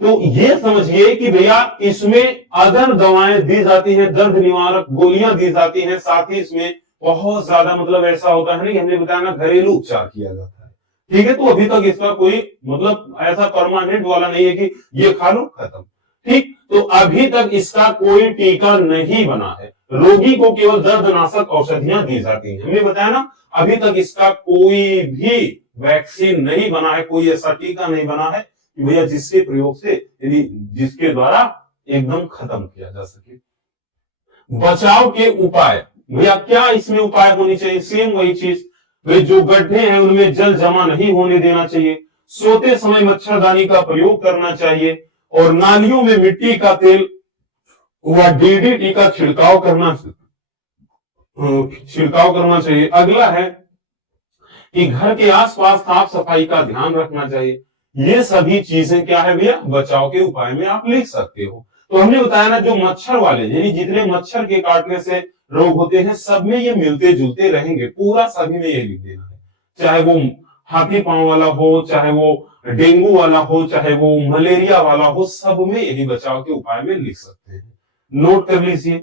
तो ये समझिए कि भैया इसमें अगर दवाएं दी जाती हैं, दर्द निवारक गोलियां दी जाती हैं, साथ ही इसमें बहुत ज्यादा मतलब ऐसा होता है ना कि हमने बताया ना घरेलू उपचार किया जाता है, ठीक है। तो अभी तक इसका कोई मतलब ऐसा परमानेंट वाला नहीं है कि ये खा लो खत्म, ठीक। तो अभी तक इसका कोई टीका नहीं बना है, रोगी को केवल दर्दनाशक औषधियां दी जाती हैं, हमने बताया ना। अभी तक इसका कोई भी वैक्सीन नहीं बना है, कोई ऐसा टीका नहीं बना है कि भैया जिसके प्रयोग से यानी जिसके द्वारा एकदम खत्म किया जा सके। बचाव के उपाय भैया क्या इसमें उपाय होनी चाहिए, सेम वही चीज, वे जो गड्ढे हैं उनमें जल जमा नहीं होने देना चाहिए, सोते समय मच्छरदानी का प्रयोग करना चाहिए, और नालियों में मिट्टी का तेल व डीडीटी का छिड़काव करना चाहिए। अगला है कि घर के आसपास साफ सफाई का ध्यान रखना चाहिए। ये सभी चीजें क्या है भैया, बचाव के उपाय में आप लिख सकते हो। तो हमने बताया ना जो मच्छर वाले यानी जितने मच्छर के काटने से रोग होते हैं सब में ये मिलते जुलते रहेंगे, पूरा सभी में ये लिख देना है, चाहे वो हाथी पांव वाला हो, चाहे वो डेंगू वाला हो, चाहे वो मलेरिया वाला हो, सब में यही बचाव के उपाय में लिख सकते हैं, नोट कर लीजिए।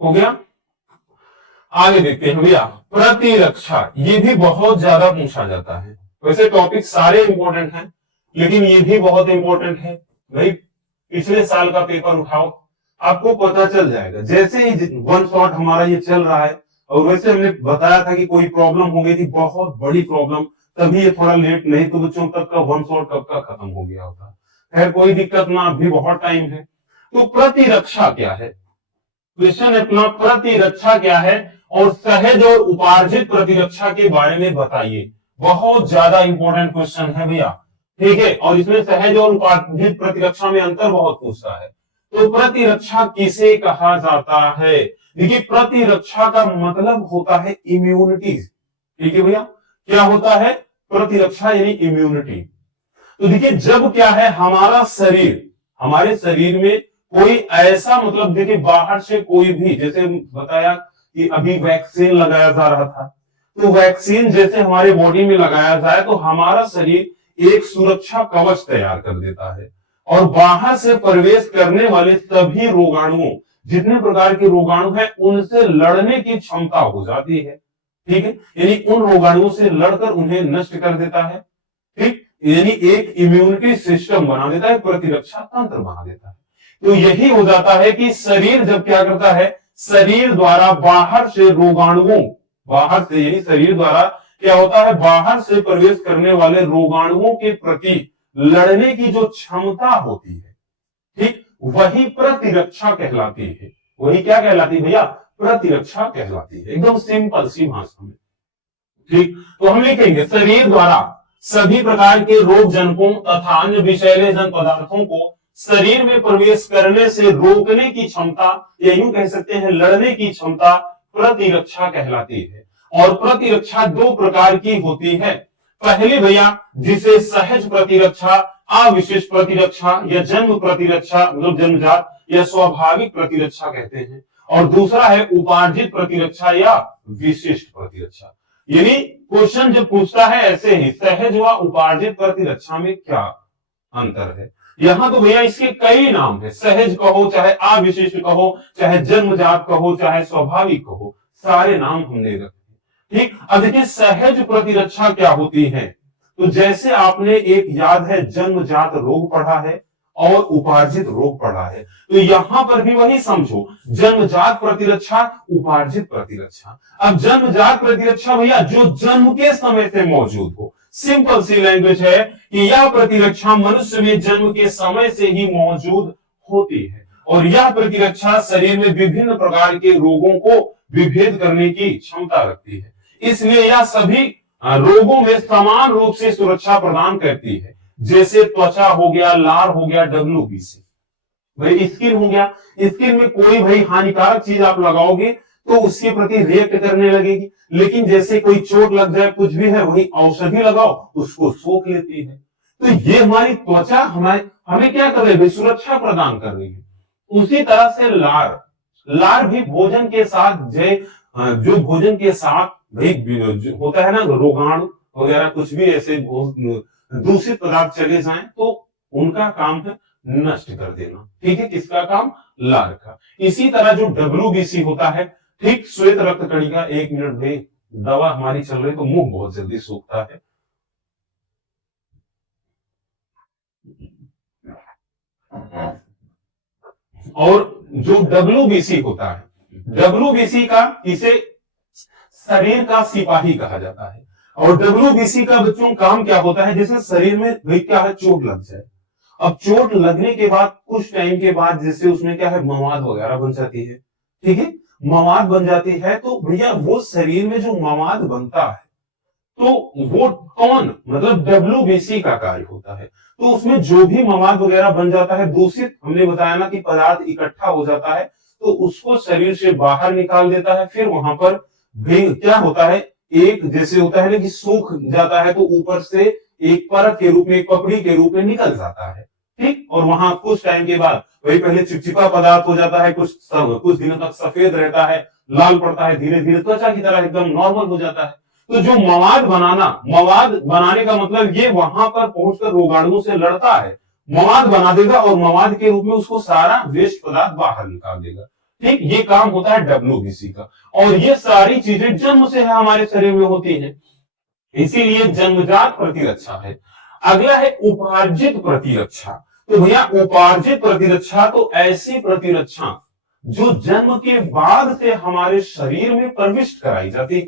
हो गया, आगे देखते हैं भैया प्रतिरक्षा, ये भी बहुत ज्यादा पूछा जाता है, वैसे टॉपिक सारे इंपॉर्टेंट हैं लेकिन ये भी बहुत इंपॉर्टेंट है भाई, पिछले साल का पेपर उठाओ, आपको पता चल जाएगा। जैसे ही वन शॉट हमारा ये चल रहा है, और वैसे हमने बताया था कि कोई प्रॉब्लम हो गई थी, बहुत बड़ी प्रॉब्लम, तभी ये थोड़ा लेट, नहीं तो बच्चों तक का वन शॉट कब का खत्म हो गया होता। खैर कोई दिक्कत ना, अभी बहुत टाइम है। तो प्रतिरक्षा क्या है, क्वेश्चन अपना प्रतिरक्षा क्या है, और सहज और उपार्जित प्रतिरक्षा के बारे में बताइए। बहुत ज्यादा इंपॉर्टेंट क्वेश्चन है भैया, ठीक है। और इसमें सहज और उपार्जित प्रतिरक्षा में अंतर बहुत पूछता है। तो प्रतिरक्षा किसे कहा जाता है? देखिए प्रतिरक्षा का मतलब होता है इम्यूनिटी, ठीक है भैया। क्या होता है प्रतिरक्षा, यानी इम्यूनिटी। तो देखिए जब क्या है, हमारा शरीर, हमारे शरीर में कोई ऐसा, मतलब देखिए बाहर से कोई भी, जैसे बताया कि अभी वैक्सीन लगाया जा रहा था, तो वैक्सीन जैसे हमारे बॉडी में लगाया जाए तो हमारा शरीर एक सुरक्षा कवच तैयार कर देता है, और बाहर से प्रवेश करने वाले सभी रोगाणुओं, जितने प्रकार के रोगाणु हैं, उनसे लड़ने की क्षमता हो जाती है, ठीक है। यानी उन रोगाणुओं से लड़कर उन्हें नष्ट कर देता है, ठीक। यानी एक इम्यूनिटी सिस्टम बना देता है, प्रतिरक्षा तंत्र बना देता है। तो यही हो जाता है कि शरीर जब क्या करता है, शरीर द्वारा बाहर से रोगाणुओं, बाहर से यानी शरीर द्वारा क्या होता है, बाहर से प्रवेश करने वाले रोगाणुओं के प्रति लड़ने की जो क्षमता होती है, ठीक, वही प्रतिरक्षा कहलाती है। वही क्या कहलाती है भैया, प्रतिरक्षा कहलाती है। एकदम सिंपल सी भाषा में, ठीक। तो हम लिखेंगे शरीर द्वारा सभी प्रकार के रोग जनकों तथा अन्य विषैले जन पदार्थों को शरीर में प्रवेश करने से रोकने की क्षमता, या यूं कह सकते हैं लड़ने की क्षमता, प्रतिरक्षा कहलाती है। और प्रतिरक्षा दो प्रकार की होती है। पहले भैया जिसे सहज प्रतिरक्षा, अविशिष्ट प्रतिरक्षा, या जन्म प्रतिरक्षा, मतलब जन्मजात या स्वाभाविक प्रतिरक्षा कहते हैं। और दूसरा है उपार्जित प्रतिरक्षा या विशिष्ट प्रतिरक्षा। यानी क्वेश्चन जब पूछता है ऐसे ही, सहज व उपार्जित प्रतिरक्षा में क्या अंतर है। यहां तो भैया इसके कई नाम है, सहज कहो चाहे अविशिष्ट कहो, चाहे जन्मजात कहो, चाहे स्वाभाविक कहो, सारे नाम हमने रखे, ठीक। अब देखिए सहज प्रतिरक्षा क्या होती है, तो जैसे आपने एक याद है जन्मजात रोग पढ़ा है और उपार्जित रोग पढ़ा है, तो यहां पर भी वही समझो, जन्मजात प्रतिरक्षा, उपार्जित प्रतिरक्षा। अब जन्मजात प्रतिरक्षा भैया जो जन्म के समय से मौजूद हो, सिंपल सी लैंग्वेज है कि यह प्रतिरक्षा मनुष्य में जन्म के समय से ही मौजूद होती है, और यह प्रतिरक्षा शरीर में विभिन्न प्रकार के रोगों को विभेद करने की क्षमता रखती है। इसलिए यह सभी रोगों में समान रूप से सुरक्षा प्रदान करती है। जैसे त्वचा हो गया, लार हो गया, WBC भाई, स्किन हो गया, स्किन में कोई भाई हानिकारक चीज आप लगाओगे तो उसके प्रति रिएक्ट करने लगेगी, लेकिन जैसे कोई चोट लग जाए, कुछ भी है, वही औषधि लगाओ उसको सोख लेती है। तो ये हमारी त्वचा हमें क्या कर रही है, सुरक्षा प्रदान कर रही है। उसी तरह से लार, लार भी भोजन के साथ, जो भोजन के साथ भाई होता है ना, रोगाणु वगैरह कुछ भी ऐसे दूषित पदार्थ चले जाएं तो उनका काम है नष्ट कर देना, ठीक है। किसका काम, लार का। इसी तरह जो WBC होता है, ठीक, श्वेत रक्त कणिका, 1 मिनट भाई, दवा हमारी चल रही तो मुंह बहुत जल्दी सूखता है। और जो WBC होता है, WBC का, इसे शरीर का सिपाही कहा जाता है। और WBC का बच्चों काम क्या होता है, जैसे शरीर में भाई क्या है, चोट लग जाए, अब चोट लगने के बाद कुछ टाइम के बाद जैसे उसमें क्या है, मवाद वगैरह बन जाती है, ठीक है, मवाद बन जाती है। तो भैया वो शरीर में जो मवाद बनता है, तो वो कौन, मतलब WBC का कार्य होता है। तो उसमें जो भी मवाद वगैरह बन जाता है, दूषित, हमने बताया ना कि पदार्थ इकट्ठा हो जाता है, तो उसको शरीर से बाहर निकाल देता है। फिर वहां पर भी क्या होता है, एक जैसे होता है ना कि सूख जाता है, तो ऊपर से एक परत के रूप में, एक पपड़ी के रूप में निकल जाता है, ठीक। और वहां कुछ टाइम के बाद वही पहले चिपचिपा पदार्थ हो जाता है, कुछ दिनों तक सफेद रहता है, लाल पड़ता है, धीरे धीरे त्वचा की तरह एकदम नॉर्मल हो जाता है। तो जो मवाद बनाना, मवाद बनाने का मतलब ये वहां पर पहुंचकर रोगाणुओं से लड़ता है, मवाद बना देगा, और मवाद के रूप में उसको सारा वेस्ट पदार्थ बाहर निकाल देगा, ठीक। ये काम होता है WBC का। और ये सारी चीजें जन्म से है हमारे शरीर में होती है, इसीलिए जन्मजात प्रतिरक्षा है। अगला है उपार्जित प्रतिरक्षा। तो भैया उपार्जित प्रतिरक्षा तो ऐसी प्रतिरक्षा जो जन्म के बाद से हमारे शरीर में प्रविष्ट कराई जाती है,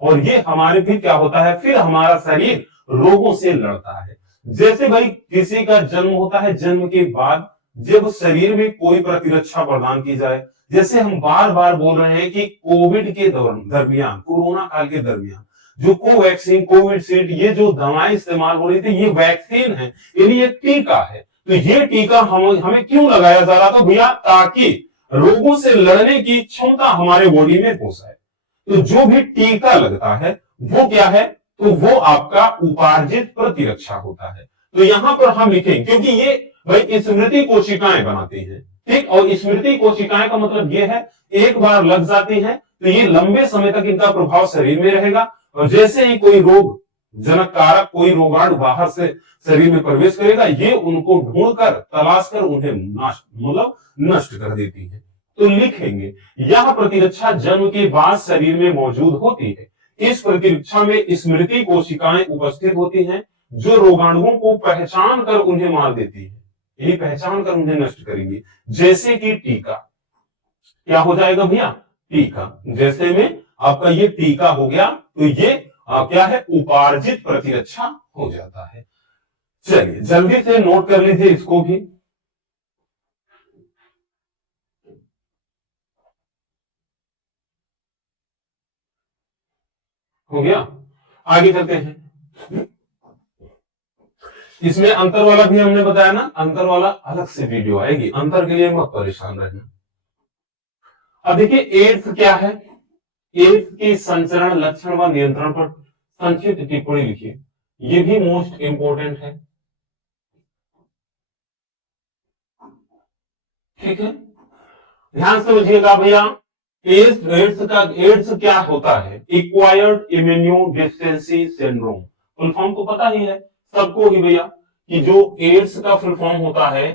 और ये हमारे फिर क्या होता है, फिर हमारा शरीर रोगों से लड़ता है। जैसे भाई किसी का जन्म होता है, जन्म के बाद जब शरीर में कोई प्रतिरक्षा प्रदान की जाए, जैसे हम बार बार बोल रहे हैं कि कोविड के दरमियान, कोरोना काल के दरमियान जो कोवैक्सीन, कोविडशील्ड, ये जो दवाएं इस्तेमाल हो रही थी, ये वैक्सीन है, यानी ये टीका है। तो ये टीका हमें क्यों लगाया जा रहा था भैया, ताकि रोगों से लड़ने की क्षमता हमारे बॉडी में हो जाए। तो जो भी टीका लगता है वो क्या है, तो वो आपका उपार्जित प्रतिरक्षा होता है। तो यहां पर हम लिखेंगे, क्योंकि ये भाई स्मृति कोशिकाएं बनाती हैं, ठीक, और स्मृति कोशिकाएं का मतलब ये है एक बार लग जाती हैं तो ये लंबे समय तक इनका प्रभाव शरीर में रहेगा, और जैसे ही कोई रोग जनक कारक, कोई रोगाणु बाहर से शरीर में प्रवेश करेगा, ये उनको ढूंढकर, तलाश कर उन्हें नष्ट कर देती है। तो लिखेंगे यह प्रतिरक्षा जन्म के बाद शरीर में मौजूद होती है। इस प्रतिरक्षा में स्मृति कोशिकाएं उपस्थित होती हैं जो रोगाणुओं को पहचान कर उन्हें मार देती है, यानी पहचान कर उन्हें नष्ट करेंगी। जैसे कि टीका, क्या हो जाएगा भैया, टीका, जैसे में आपका ये टीका हो गया, तो ये क्या है, उपार्जित प्रतिरक्षा हो जाता है। चलिए जल्दी से नोट कर लीजिए इसको भी। हो गया, आगे चलते हैं। इसमें अंतर वाला भी हमने बताया ना, अंतर वाला अलग से वीडियो आएगी, अंतर के लिए मत परेशान रहना। अब देखिए एड्स क्या है, एड्स के संचरण, लक्षण व नियंत्रण पर संक्षिप्त टिप्पणी लिखिए, ये भी मोस्ट इंपोर्टेंट है, ठीक है। ध्यान से समझिएगा भैया, एड्स क्या होता है, acquired immuno deficiency syndrome, full form तो पता ही है सबको ही भैया, कि जो एड्स का फुल फॉर्म होता है,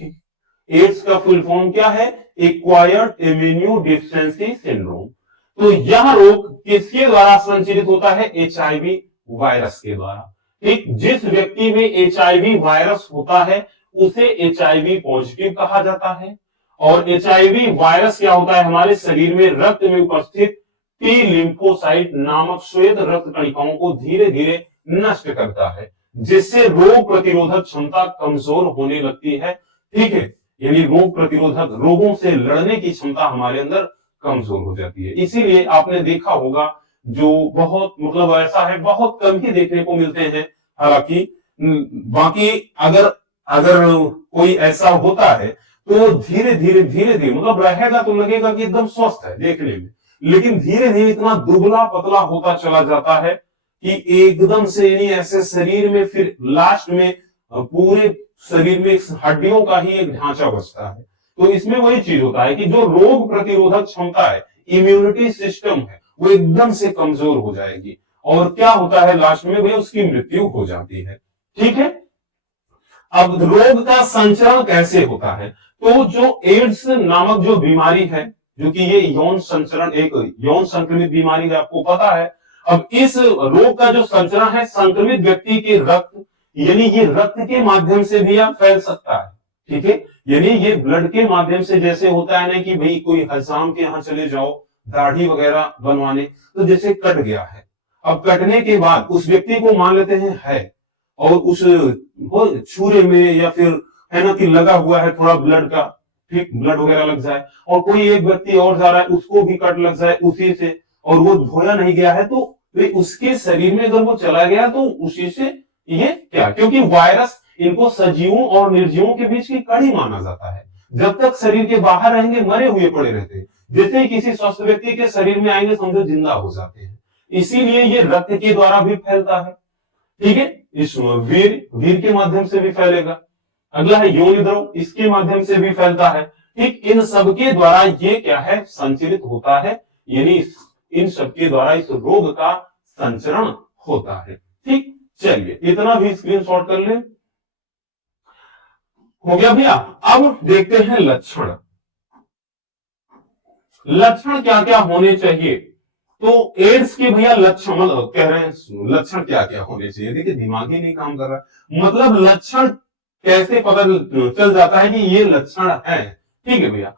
एड्स का फुल फॉर्म क्या है, एक्वायर्ड इम्यूनो डिफिशियंसी सिंड्रोम। तो यह रोग किसके द्वारा संचालित होता है, एचआईवी वायरस के द्वारा, ठीक। जिस व्यक्ति में एचआईवी वायरस होता है उसे एचआईवी पॉजिटिव कहा जाता है, और एचआईवी वायरस क्या होता है, हमारे शरीर में रक्त में उपस्थित टी लिम्फोसाइट नामक श्वेत रक्त कणिकाओं को धीरे धीरे नष्ट करता है, जिससे रोग प्रतिरोधक क्षमता कमजोर होने लगती है, ठीक है। यानी रोग प्रतिरोधक, रोगों से लड़ने की क्षमता हमारे अंदर कमजोर हो जाती है। इसीलिए आपने देखा होगा, जो बहुत ऐसा है, बहुत कम ही देखने को मिलते हैं, हालांकि बाकी अगर अगर कोई ऐसा होता है तो धीरे धीरे रहेगा तो लगेगा कि एकदम स्वस्थ है देखने में, लेकिन धीरे धीरे इतना दुबला पतला होता चला जाता है कि एकदम से, यानी ऐसे शरीर में फिर लास्ट में पूरे शरीर में हड्डियों का ही एक ढांचा बचता है। तो इसमें वही चीज होता है कि जो रोग प्रतिरोधक क्षमता है, इम्यूनिटी सिस्टम है, वो एकदम से कमजोर हो जाएगी, और क्या होता है लास्ट में भाई, उसकी मृत्यु हो जाती है, ठीक है। अब रोग का संचरण कैसे होता है, तो जो एड्स नामक जो बीमारी है, जो कि ये यौन संचरण, एक यौन संक्रमित बीमारी है, आपको पता है। अब इस रोग का जो संचरण है, संक्रमित व्यक्ति के रक्त, यानी ये रक्त के माध्यम से भी फैल सकता है, ठीक है। यानी ये ब्लड के माध्यम से, जैसे होता है ना कि भाई कोई हजाम के यहां चले जाओ दाढ़ी वगैरह बनवाने, तो जैसे कट गया है, अब कटने के बाद उस व्यक्ति को मान लेते हैं है, और उस छुरे में या फिर है ना कि लगा हुआ है थोड़ा ब्लड का, ठीक, ब्लड वगैरह लग जाए, और कोई एक व्यक्ति और जा रहा है, उसको भी कट लग जाए उसी से, और वो धोया नहीं गया है, तो उसके शरीर में अगर वो चला गया तो उसी से ये क्या, क्योंकि वायरस इनको सजीवों और निर्जीवों के बीच की कड़ी माना जाता है, जब तक शरीर के बाहर रहेंगे मरे हुए पड़े रहते हैं, जैसे ही किसी स्वस्थ व्यक्ति के शरीर में आएंगे समझो जिंदा हो जाते हैं। इसीलिए ये रक्त के द्वारा भी फैलता है, ठीक है, इस वीर के माध्यम से भी फैलेगा। अगला है योनि द्रव, इसके माध्यम से भी फैलता है, ठीक। इन सबके द्वारा ये क्या है, संचरित होता है, यानी इन सबके द्वारा इस रोग का संचरण होता है, ठीक। चलिए इतना भी स्क्रीनशॉट कर लें, हो गया भैया। अब देखते हैं लक्षण, लक्षण क्या क्या होने चाहिए, तो एड्स के भैया लक्षण, मतलब कह रहे हैं लक्षण क्या क्या होने चाहिए। देखिए दिमाग ही नहीं काम कर रहा, मतलब लक्षण कैसे पता चल जाता है कि ये लक्षण है। ठीक है भैया,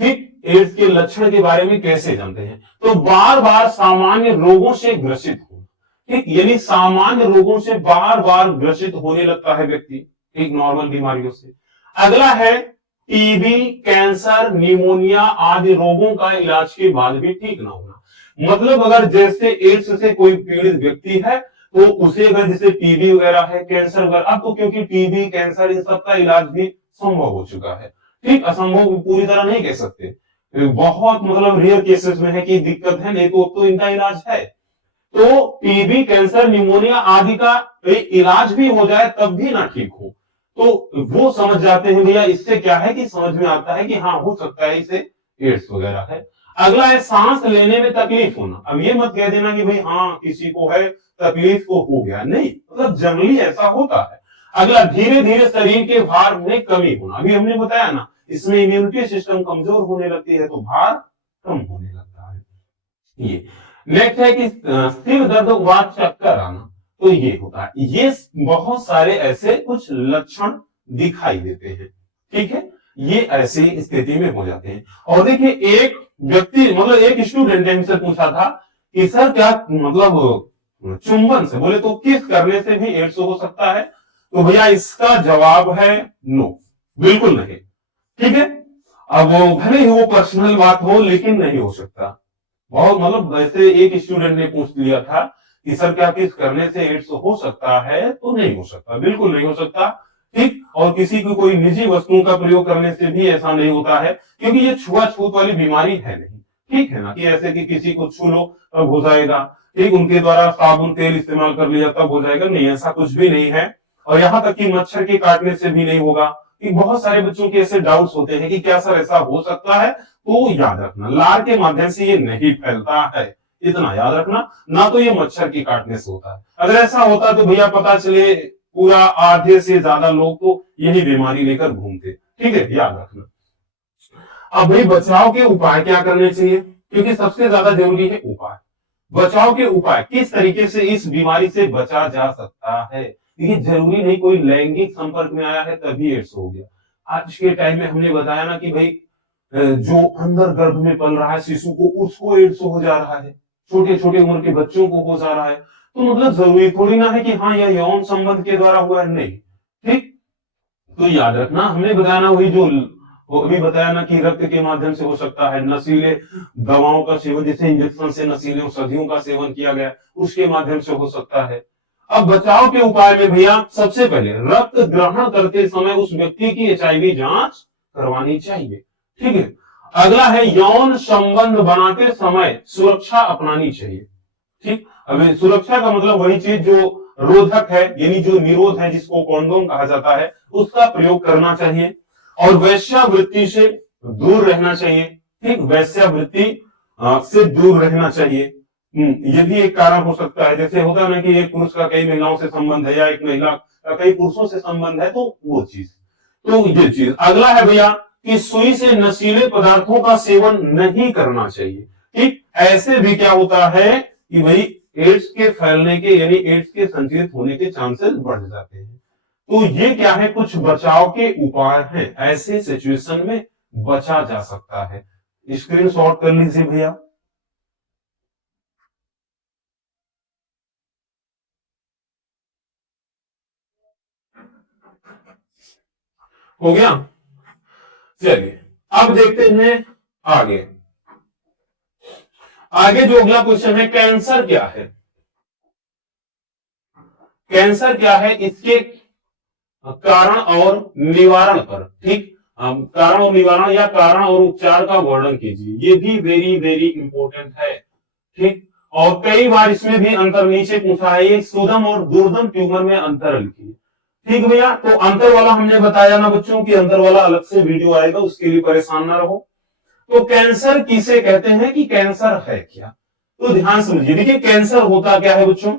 ठीक, एड्स के लक्षण के बारे में कैसे जानते हैं, तो बार बार सामान्य रोगों से ग्रसित हो, ठीक, यानी सामान्य रोगों से बार बार ग्रसित होने लगता है व्यक्ति, ठीक, नॉर्मल बीमारियों से। अगला है टीबी, कैंसर, निमोनिया आदि रोगों का इलाज के बाद भी ठीक ना होना। मतलब अगर जैसे एड्स से कोई पीड़ित व्यक्ति है तो उसे अगर जैसे टीबी वगैरह है, कैंसर वगैरह, अब तो क्योंकि टीबी कैंसर इन सब का इलाज भी संभव हो चुका है, ठीक, असंभव पूरी तरह नहीं कह सकते, बहुत मतलब रेयर केसेस में है कि दिक्कत है, नहीं तो इनका इलाज है। तो टीबी, कैंसर, निमोनिया आदि का इलाज भी हो जाए तब भी ना ठीक हो, तो वो समझ जाते हैं भैया इससे क्या है कि समझ में आता है कि हाँ हो सकता है इसे एड्स वगैरह है। अगला है सांस लेने में तकलीफ होना। अब ये मत कह देना कि भाई हाँ किसी को है तकलीफ को हो गया, नहीं, मतलब जनरली ऐसा होता है। अगला धीरे धीरे शरीर के भार में कमी होना। अभी हमने बताया ना, इसमें इम्यूनिटी सिस्टम कमजोर होने लगती है तो भार कम होने लगता है। ये नेक्स्ट है कि सिर दर्द व चक्कर आना, तो ये होता है। ये बहुत सारे ऐसे कुछ लक्षण दिखाई देते हैं, ठीक है, ये ऐसी स्थिति में हो जाते हैं। और देखिए एक व्यक्ति, मतलब एक स्टूडेंट ने हमसे पूछा था कि सर क्या मतलब चुंबन से, बोले तो किस करने से भी एड्स हो सकता है, तो भैया इसका जवाब है नो, बिल्कुल नहीं, ठीक है। अब वो भले ही वो पर्सनल बात हो लेकिन नहीं हो सकता। बहुत मतलब वैसे एक स्टूडेंट ने पूछ लिया था कि सर क्या किस करने से एड्स हो सकता है, तो नहीं हो सकता, बिल्कुल नहीं हो सकता, ठीक। और किसी की कोई निजी वस्तुओं का प्रयोग करने से भी ऐसा नहीं होता है, क्योंकि ये छुआछूत वाली बीमारी है नहीं, ठीक है ना, कि ऐसे कि किसी को छू लो तब हो जाएगा, ठीक, उनके द्वारा साबुन तेल इस्तेमाल कर लिया तब हो जाएगा, नहीं, ऐसा कुछ भी नहीं है। और यहाँ तक कि मच्छर के काटने से भी नहीं होगा, कि बहुत सारे बच्चों के ऐसे डाउट्स होते हैं कि क्या सर ऐसा हो सकता है, तो याद रखना लार के माध्यम से ये नहीं फैलता है, इतना याद रखना, ना तो ये मच्छर के काटने से होता है। अगर ऐसा होता तो भैया पता चले पूरा आधे से ज्यादा लोग तो यही बीमारी लेकर घूमते, ठीक है, याद रखना। अब भाई बचाव के उपाय क्या करने चाहिए, क्योंकि सबसे ज्यादा जरूरी है उपाय। बचाव के उपाय, किस तरीके से इस बीमारी से बचा जा सकता है। देखिए जरूरी नहीं कोई लैंगिक संपर्क में आया है तभी एड्स हो गया। आज के टाइम में हमने बताया ना कि भाई जो अंदर गर्भ में पल रहा है शिशु को, उसको एड्स हो जा रहा है, छोटे छोटे उम्र के बच्चों को हो जा रहा है, तो मतलब जरूरी थोड़ी ना है कि हाँ यह यौन संबंध के द्वारा हुआ है, नहीं, ठीक। तो याद रखना हमने बताया ना, वही जो वो अभी बताया ना कि रक्त के माध्यम से हो सकता है, नशीले दवाओं का सेवन, जैसे इंजेक्शन से नशीले औषधियों का सेवन किया गया उसके माध्यम से हो सकता है। अब बचाव के उपाय में भैया सबसे पहले रक्त ग्रहण करते समय उस व्यक्ति की एचआईवी जांच करवानी चाहिए, ठीक है। अगला है यौन संबंध बनाते समय सुरक्षा अपनानी चाहिए, ठीक। अब सुरक्षा का मतलब वही चीज जो रोधक है, यानी जो निरोध है, जिसको कॉन्डोम कहा जाता है, उसका प्रयोग करना चाहिए। और वैश्यावृत्ति से दूर रहना चाहिए, ठीक, वैश्यावृत्ति से दूर रहना चाहिए। ये भी एक कारण हो सकता है, जैसे होता है ना कि एक पुरुष का कई महिलाओं से संबंध है या एक महिला का कई पुरुषों से संबंध है, तो वो चीज, तो ये चीज। अगला है भैया कि सुई से नशीले पदार्थों का सेवन नहीं करना चाहिए, ठीक। ऐसे भी क्या होता है कि भाई एड्स के फैलने के, यानी एड्स के संक्रमित होने के चांसेस बढ़ जाते हैं। तो ये क्या है, कुछ बचाव के उपाय हैं, ऐसे सिचुएशन में बचा जा सकता है। स्क्रीनशॉट कर लीजिए भैया। हो गया, चलिए अब देखते हैं आगे। आगे जो अगला क्वेश्चन है, कैंसर क्या है। कैंसर क्या है, इसके कारण और निवारण पर, ठीक, कारण और निवारण या कारण और उपचार का वर्णन कीजिए, ये भी वेरी वेरी इंपॉर्टेंट है, ठीक। और कई बार इसमें भी अंतर नीचे पूछा है, ये सुदम और दुर्दम ट्यूमर में अंतर लिखिए, ठीक भैया। तो अंतर वाला हमने बताया ना बच्चों की, अंतर वाला अलग से वीडियो आएगा, उसके लिए परेशान ना रहो। तो कैंसर किसे कहते हैं, कि कैंसर है क्या, तो ध्यान समझिए। देखिए कैंसर होता क्या है बच्चों,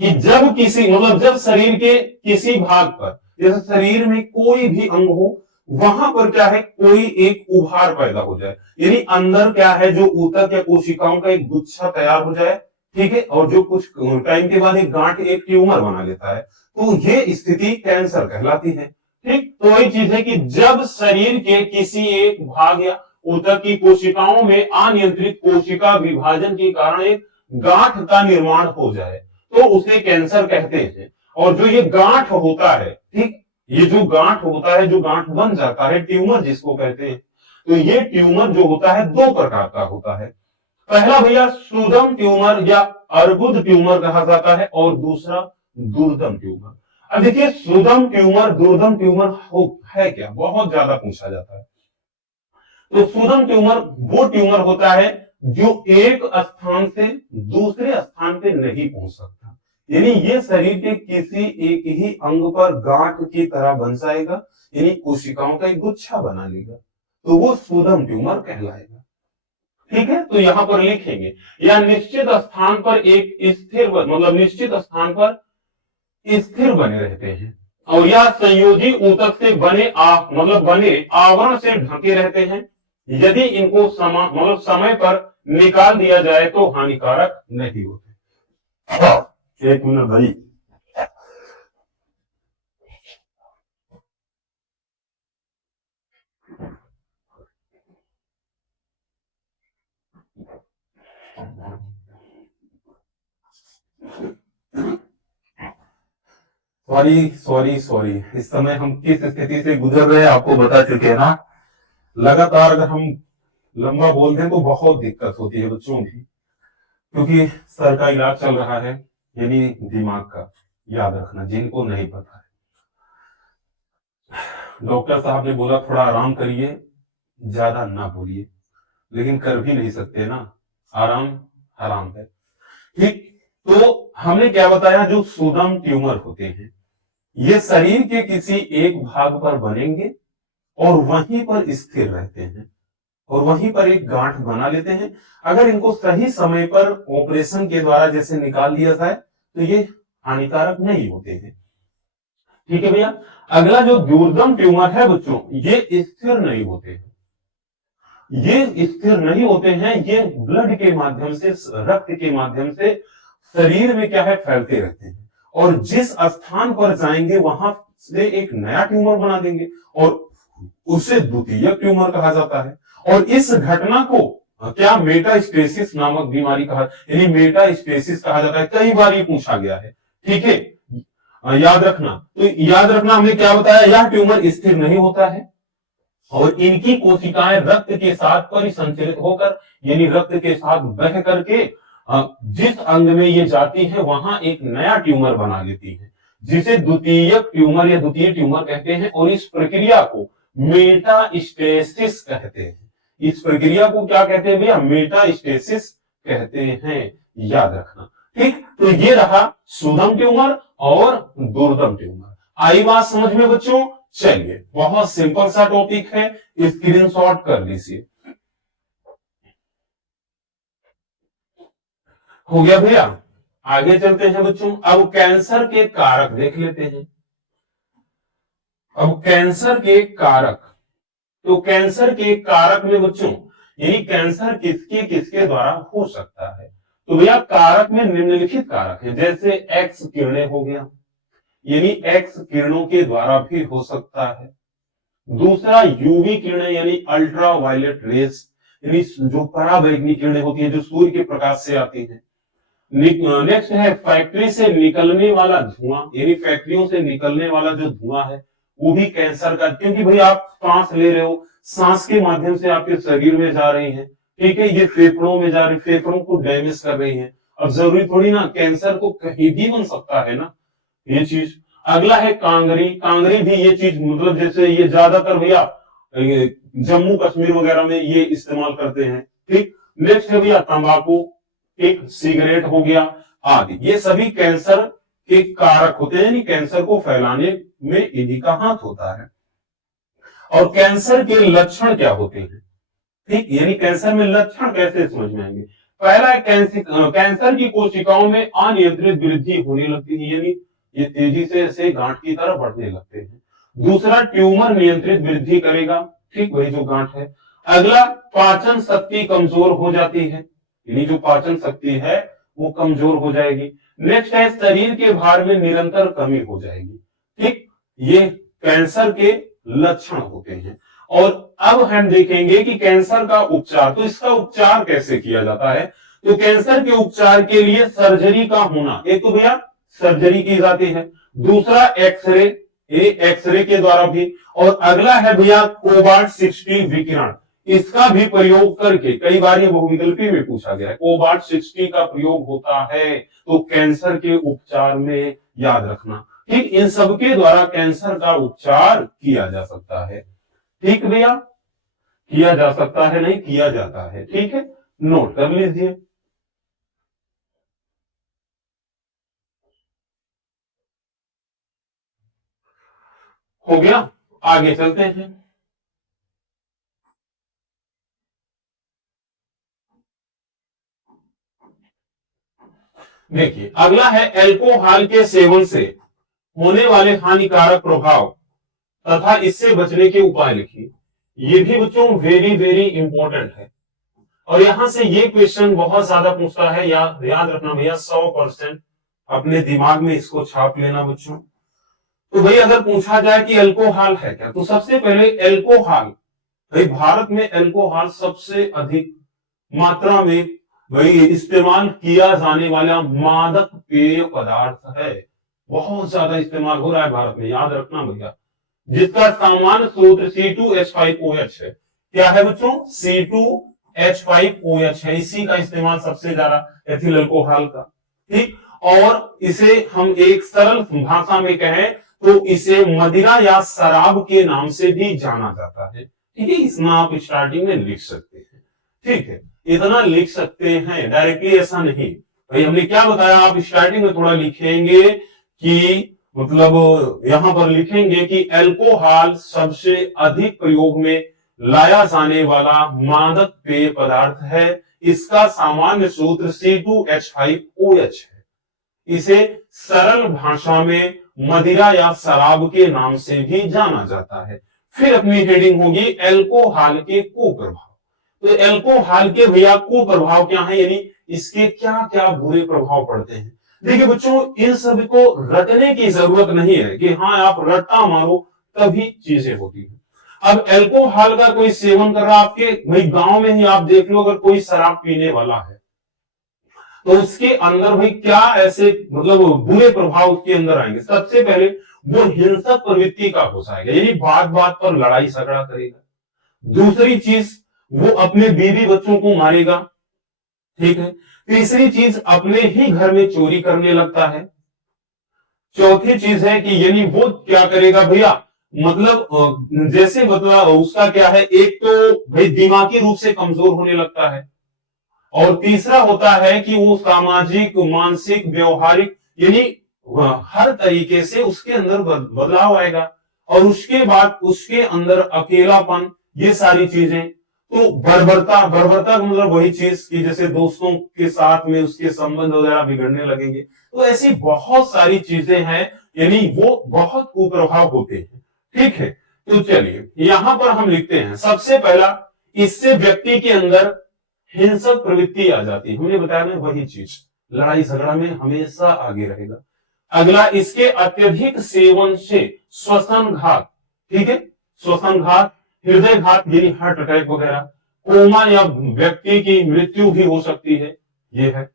कि जब किसी, मतलब जब शरीर के किसी भाग पर, जैसे शरीर में कोई भी अंग हो, वहां पर क्या है, कोई एक उभार पैदा हो जाए, यानी अंदर क्या है, जो ऊतक या कोशिकाओं का एक गुच्छा तैयार हो जाए, ठीक है, और जो कुछ टाइम के बाद एक गांठ, एक ट्यूमर बना लेता है, तो ये स्थिति कैंसर कहलाती है। ठीक, तो वही चीज है कि जब शरीर के किसी एक भाग या ऊतक की कोशिकाओं में अनियंत्रित कोशिका विभाजन के कारण एक गांठ का निर्माण हो जाए, तो उसे कैंसर कहते हैं। और जो ये गांठ होता है, ठीक, ये जो गांठ होता है, जो गांठ बन जाता है, ट्यूमर जिसको कहते हैं, तो ये ट्यूमर जो होता है दो प्रकार का होता है। पहला भैया सुदम ट्यूमर या अर्बुद ट्यूमर कहा जाता है, और दूसरा दुर्दम ट्यूमर। अब देखिए, सुदम ट्यूमर, दुर्दम ट्यूमर है क्या, बहुत ज्यादा पूछा जाता है। तो सुदम ट्यूमर वो ट्यूमर होता है जो एक स्थान से दूसरे स्थान पे नहीं पहुंच सकता, यानी ये शरीर के किसी एक ही अंग पर गांठ की तरह बन जाएगा, यानी कोशिकाओं का एक गुच्छा बना लेगा, तो वो सुदम ट्यूमर कहलाएगा। ठीक है, तो यहां पर लिखेंगे, या निश्चित स्थान पर एक स्थिर, मतलब निश्चित स्थान पर स्थिर बने रहते हैं, और यह संयोजी ऊतक से मतलब बने आवरण से ढके रहते हैं। यदि इनको मतलब समय पर निकाल दिया जाए तो हानिकारक नहीं होते। एक मिनट भाई। सॉरी सॉरी सॉरी, इस समय हम किस स्थिति से गुजर रहे हैं आपको बता चुके हैं ना। लगातार अगर हम लंबा बोलते हैं तो बहुत दिक्कत होती है बच्चों की, क्योंकि सर का इलाज चल रहा है, यानी दिमाग का, याद रखना जिनको नहीं पता है। डॉक्टर साहब ने बोला थोड़ा आराम करिए, ज्यादा ना बोलिए, लेकिन कर भी नहीं सकते ना, आराम हराम है। ठीक, तो हमने क्या बताया, जो सुदम ट्यूमर होते हैं ये शरीर के किसी एक भाग पर बनेंगे और वहीं पर स्थिर रहते हैं, और वहीं पर एक गांठ बना लेते हैं। अगर इनको सही समय पर ऑपरेशन के द्वारा जैसे निकाल दिया जाए तो ये हानिकारक नहीं होते हैं। ठीक है भैया, अगला जो दुर्दम ट्यूमर है बच्चों, ये स्थिर नहीं होते हैं, ये स्थिर नहीं होते हैं, ये ब्लड के माध्यम से, रक्त के माध्यम से शरीर में क्या है, फैलते रहते हैं, और जिस स्थान पर जाएंगे वहां से एक नया ट्यूमर बना देंगे, और उसे द्वितीय ट्यूमर कहा जाता है। और इस घटना को क्या मेटास्टेसिस नामक बीमारी कहा, यानी मेटास्टेसिस कहा जाता है। कई बार ये पूछा गया है, ठीक है, याद रखना। तो याद रखना, हमने क्या बताया, यह ट्यूमर स्थिर नहीं होता है, और इनकी कोशिकाएं रक्त के साथ परिसंचरित होकर, यानी रक्त के साथ बह करके जिस अंग में ये जाती है वहां एक नया ट्यूमर बना लेती है, जिसे द्वितीय ट्यूमर या द्वितीय ट्यूमर कहते हैं। और इस प्रक्रिया को मेटास्टेसिस कहते हैं। इस प्रक्रिया को क्या कहते हैं भैया, मेटास्टेसिस कहते हैं, याद रखना। ठीक, तो ये रहा सुदम ट्यूमर और दुर्दम ट्यूमर। आई बात समझ में बच्चों? चलिए, बहुत सिंपल सा टॉपिक है, स्क्रीनशॉट कर लीजिए। हो गया भैया, आगे चलते हैं बच्चों। अब कैंसर के कारक देख लेते हैं। अब कैंसर के कारक, तो कैंसर के कारक में बच्चों, यानी कैंसर किसके किसके द्वारा हो सकता है, तो भैया कारक में निम्नलिखित कारक है, जैसे एक्स किरणें हो गया, यानी एक्स किरणों के द्वारा भी हो सकता है। दूसरा यूवी किरणें, यानी अल्ट्रा वायलेट रेस, यानी जो पराबैंगनी किरणें होती है जो सूर्य के प्रकाश से आती है। नेक्स्ट है फैक्ट्री से निकलने वाला धुआं, यानी फैक्ट्रियों से निकलने वाला जो धुआं है वो भी कैंसर का, क्योंकि भाई आप सांस ले रहे हो, सांस के माध्यम से आपके शरीर में जा रही है, ठीक है, ये फेफड़ों में जा रही, फेफड़ों को डैमेज कर रही है। अब जरूरी थोड़ी ना कैंसर को कहीं भी बन सकता है ना ये चीज। अगला है कांगरी, कांगरी भी ये चीज, मतलब जैसे ये ज्यादातर भैया जम्मू कश्मीर वगैरह में ये इस्तेमाल करते हैं। ठीक, नेक्स्ट है भैया तंबाकू, एक सिगरेट हो गया आदि, ये सभी कैंसर के कारक होते हैं, यानी कैंसर को फैलाने में इन्हीं का हाथ होता है। और कैंसर के लक्षण क्या होते हैं, ठीक, यानी कैंसर में लक्षण कैसे समझ में आएंगे। पहला है कैंसर की कोशिकाओं में अनियंत्रित वृद्धि होने लगती है, यानी ये तेजी से ऐसे गांठ की तरह बढ़ने लगते हैं। दूसरा ट्यूमर नियंत्रित वृद्धि करेगा, ठीक, वही जो गांठ है। अगला, पाचन शक्ति कमजोर हो जाती है, यानी जो पाचन शक्ति है वो कमजोर हो जाएगी। नेक्स्ट है, शरीर के भार में निरंतर कमी हो जाएगी, ठीक, ये कैंसर के लक्षण होते हैं। और अब हम देखेंगे कि कैंसर का उपचार, तो इसका उपचार कैसे किया जाता है। तो कैंसर के उपचार के लिए सर्जरी का होना, एक तो भैया सर्जरी की जाती है, दूसरा एक्सरे, ये एक्सरे के द्वारा भी, और अगला है भैया कोबाल्ट 60 विकिरण, इसका भी प्रयोग करके, कई बार ये बहुविकल्पी में पूछा गया है, कोबाल्ट 60 का प्रयोग होता है तो कैंसर के उपचार में, याद रखना, ठीक, इन सबके द्वारा कैंसर का उपचार किया जा सकता है। ठीक भैया, किया जा सकता है, नहीं किया जाता है, ठीक है, नोट कर लीजिए। हो गया, आगे चलते हैं। देखिए अगला है, एल्कोहल के सेवन से होने वाले हानिकारक प्रभाव तथा इससे बचने के उपाय लिखिए। ये भी बच्चों वेरी वेरी इंपॉर्टेंट है, और यहां से ये क्वेश्चन बहुत ज्यादा पूछता है, याद रखना भैया, 100% अपने दिमाग में इसको छाप लेना बच्चों। तो भाई अगर पूछा जाए कि अल्कोहल है क्या, तो सबसे पहले अल्कोहल, भाई भारत में अल्कोहल सबसे अधिक मात्रा में भाई इस्तेमाल किया जाने वाला मादक पेय पदार्थ है, बहुत ज्यादा इस्तेमाल हो रहा है भारत में, याद रखना भैया, जिसका सामान्य सूत्र C2H5OH है। क्या है बच्चों, C2H5OH है, इसी का इस्तेमाल सबसे ज्यादा एथिल अल्कोहल का, ठीक। और इसे हम एक सरल भाषा में कहें तो इसे मदिरा या शराब के नाम से भी जाना जाता है, ठीक है, इतना आप स्टार्टिंग में लिख सकते हैं, ठीक है, इतना लिख सकते हैं, डायरेक्टली ऐसा नहीं। भाई हमने क्या बताया, आप स्टार्टिंग में थोड़ा लिखेंगे कि मतलब यहां पर लिखेंगे कि अल्कोहल सबसे अधिक प्रयोग में लाया जाने वाला मादक पेय पदार्थ है, इसका सामान्य सूत्र C2H5OH है, इसे सरल भाषा में मदिरा या शराब के नाम से भी जाना जाता है। फिर अपनी हेडिंग होगी अल्कोहल के कुप्रभाव। तो अल्कोहल के भैया कुप्रभाव क्या है, यानी इसके क्या क्या बुरे प्रभाव पड़ते हैं। देखिए बच्चों, इन सब को रटने की जरूरत नहीं है कि हाँ आप रट्टा मारो तभी चीजें होती है। अब अल्कोहल का कोई सेवन कर रहा, आपके भाई गांव में ही आप देख लो, अगर कोई शराब पीने वाला है तो उसके अंदर भाई क्या ऐसे मतलब बुरे प्रभाव उसके अंदर आएंगे। सबसे पहले वो हिंसक प्रवृत्ति का हो जाएगा, यानी बात बात पर लड़ाई झगड़ा करेगा। दूसरी चीज, वो अपने बीवी बच्चों को मारेगा, ठीक है। तीसरी चीज, अपने ही घर में चोरी करने लगता है। चौथी चीज है कि यानी वो क्या करेगा भैया, मतलब जैसे मतलब उसका क्या है, एक तो भाई दिमागी रूप से कमजोर होने लगता है, और तीसरा होता है कि वो सामाजिक मानसिक व्यवहारिक यानी हर तरीके से उसके अंदर बदलाव आएगा, और उसके बाद उसके अंदर अकेलापन, ये सारी चीजें। तो बर्बरता, बर्बरता का मतलब वही चीज कि जैसे दोस्तों के साथ में उसके संबंध वगैरह बिगड़ने लगेंगे। तो ऐसी बहुत सारी चीजें हैं, यानी वो बहुत कुप्रभाव होते हैं, ठीक है। तो चलिए यहां पर हम लिखते हैं, सबसे पहला, इससे व्यक्ति के अंदर हिंसक प्रवृत्ति आ जाती है, हमने बताया ना वही चीज, लड़ाई झगड़ा में हमेशा आगे रहेगा। अगला, इसके अत्यधिक सेवन से श्वसन घात, ठीक है, श्वसन घात, हृदय घात यानी हार्ट अटैक वगैरह, कोमा या व्यक्ति की मृत्यु भी हो सकती है, ये है।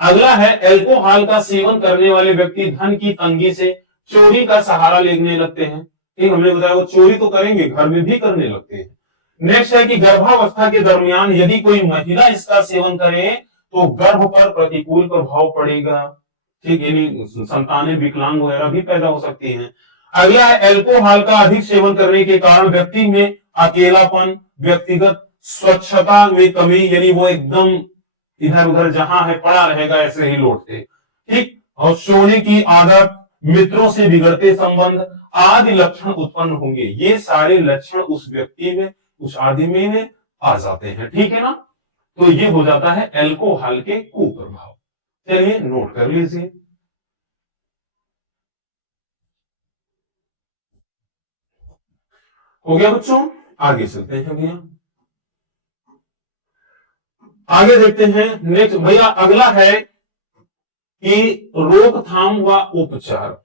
अगला है, अल्कोहल का सेवन करने वाले व्यक्ति धन की तंगी से चोरी का सहारा लेने लगते हैं, ठीक, हमने बताया वो चोरी तो करेंगे, घर में भी करने लगते हैं। नेक्स्ट है कि गर्भावस्था के दरमियान यदि कोई महिला इसका सेवन करे तो गर्भ पर प्रतिकूल प्रभाव पड़ेगा, ठीक, यानी संतानें विकलांग वगैरह भी पैदा हो सकती हैं। अगला है, अल्कोहल का अधिक सेवन करने के कारण व्यक्ति में अकेलापन, व्यक्तिगत स्वच्छता में कमी, यानी वो एकदम इधर उधर जहां है पड़ा रहेगा ऐसे ही लौटते, ठीक, और सोने की आदत, मित्रों से बिगड़ते संबंध आदि लक्षण उत्पन्न होंगे। ये सारे लक्षण उस व्यक्ति में, उस आदमी में आ जाते हैं, ठीक है ना। तो ये हो जाता है अल्कोहल के कुप्रभाव। चलिए नोट कर लीजिए। हो गया बच्चों, आगे चलते हैं भैया, आगे देखते हैं। नेक्स्ट भैया अगला है कि रोकथाम व उपचार।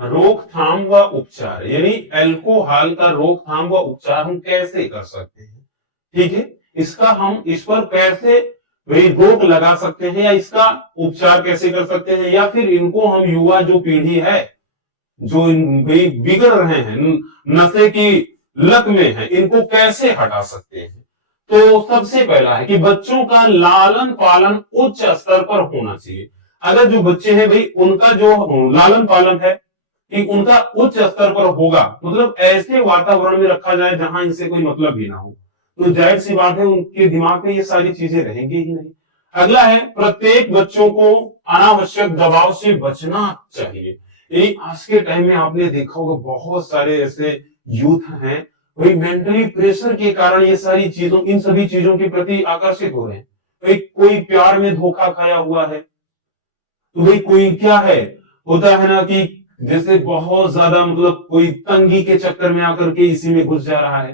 रोकथाम व उपचार यानी अल्कोहल का रोकथाम व उपचार हम कैसे कर सकते हैं, ठीक है, इसका हम इस पर कैसे भाई रोक लगा सकते हैं, या इसका उपचार कैसे कर सकते हैं, या फिर इनको हम युवा जो पीढ़ी है जो भाई बिगड़ रहे हैं, नशे की लत में है, इनको कैसे हटा सकते हैं। तो सबसे पहला है कि बच्चों का लालन पालन उच्च स्तर पर होना चाहिए। अगर जो बच्चे हैं भाई उनका जो लालन पालन है कि उनका उच्च स्तर पर होगा, मतलब ऐसे वातावरण में रखा जाए जहां इनसे कोई मतलब भी ना हो, तो जाहिर सी बात है उनके दिमाग में ये सारी चीजें रहेंगी ही नहीं। अगला है प्रत्येक बच्चों को अनावश्यक दबाव से बचना चाहिए। यही आज के टाइम में आपने देखा होगा बहुत सारे ऐसे यूथ हैं वही मेंटली प्रेशर के कारण ये सारी चीजों इन सभी चीजों के प्रति आकर्षित हो रहे हैं। भाई कोई प्यार में धोखा खाया हुआ है, तो भाई कोई क्या है होता है ना कि जैसे बहुत ज्यादा मतलब कोई तंगी के चक्कर में आकर के इसी में घुस जा रहा है,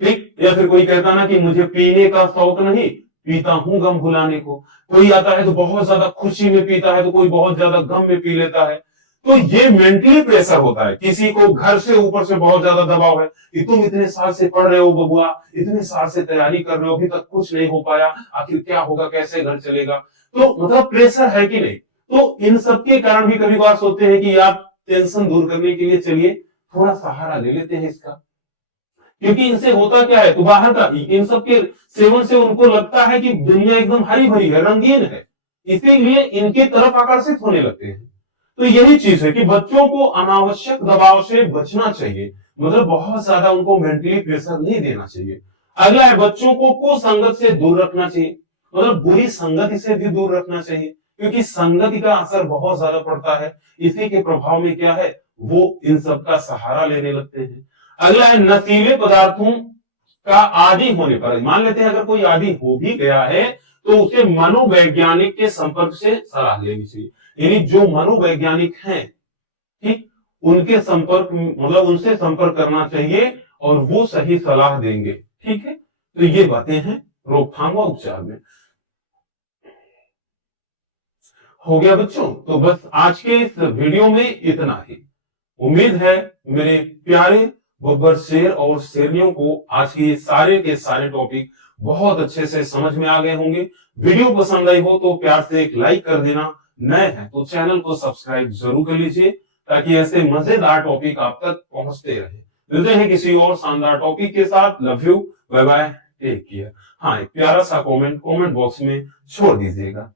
ठीक, या फिर कोई कहता ना कि मुझे पीने का शौक नहीं, पीता हूं गम भुलाने को। कोई आता है तो बहुत ज्यादा खुशी में पीता है, तो कोई बहुत ज्यादा गम में पी लेता है। तो ये मेंटली प्रेशर होता है, किसी को घर से ऊपर से बहुत ज्यादा दबाव है कि तुम इतने साल से पढ़ रहे हो बबुआ, इतने साल से तैयारी कर रहे हो, अभी तक कुछ नहीं हो पाया, आखिर क्या होगा, कैसे घर चलेगा। तो मतलब प्रेशर है कि नहीं। तो इन सब के कारण भी कभी बार सोचते हैं कि आप टेंशन दूर करने के लिए चलिए थोड़ा सहारा ले लेते हैं इसका, क्योंकि इनसे होता क्या है, तो बाहर का इन सब के सेवन से उनको लगता है कि दुनिया एकदम हरी भरी है, रंगीन है, इसीलिए इनके तरफ आकर्षित होने लगते हैं। तो यही चीज है कि बच्चों को अनावश्यक दबाव से बचना चाहिए, मतलब बहुत ज्यादा उनको मेंटली प्रेशर नहीं देना चाहिए। अगला है बच्चों को कुसंगत से दूर रखना चाहिए, मतलब बुरी संगति से भी दूर रखना चाहिए, क्योंकि संगति का असर बहुत ज्यादा पड़ता है। इसी के प्रभाव में क्या है, वो इन सब का सहारा लेने लगते हैं। अगला है नशीले पदार्थों का आदि होने पर, मान लेते हैं अगर कोई आदि हो भी गया है तो उसे मनोवैज्ञानिक के संपर्क से सलाह लेनी चाहिए। यानी जो मनोवैज्ञानिक हैं, ठीक, उनके संपर्क मतलब उनसे संपर्क करना चाहिए और वो सही सलाह देंगे, ठीक है। तो ये बातें हैं रोकथाम व उपचार में। हो गया बच्चों, तो बस आज के इस वीडियो में इतना ही। उम्मीद है मेरे प्यारे बब्बर शेर और शेरनियों को आज के सारे टॉपिक बहुत अच्छे से समझ में आ गए होंगे। वीडियो पसंद आई हो तो प्यार से एक लाइक कर देना, नए हैं तो चैनल को सब्सक्राइब जरूर कर लीजिए ताकि ऐसे मजेदार टॉपिक आप तक पहुंचते रहे। मिलते हैं किसी और शानदार टॉपिक के साथ। Love you, bye bye, take care. हाँ, एक प्यारा सा कमेंट बॉक्स में छोड़ दीजिएगा।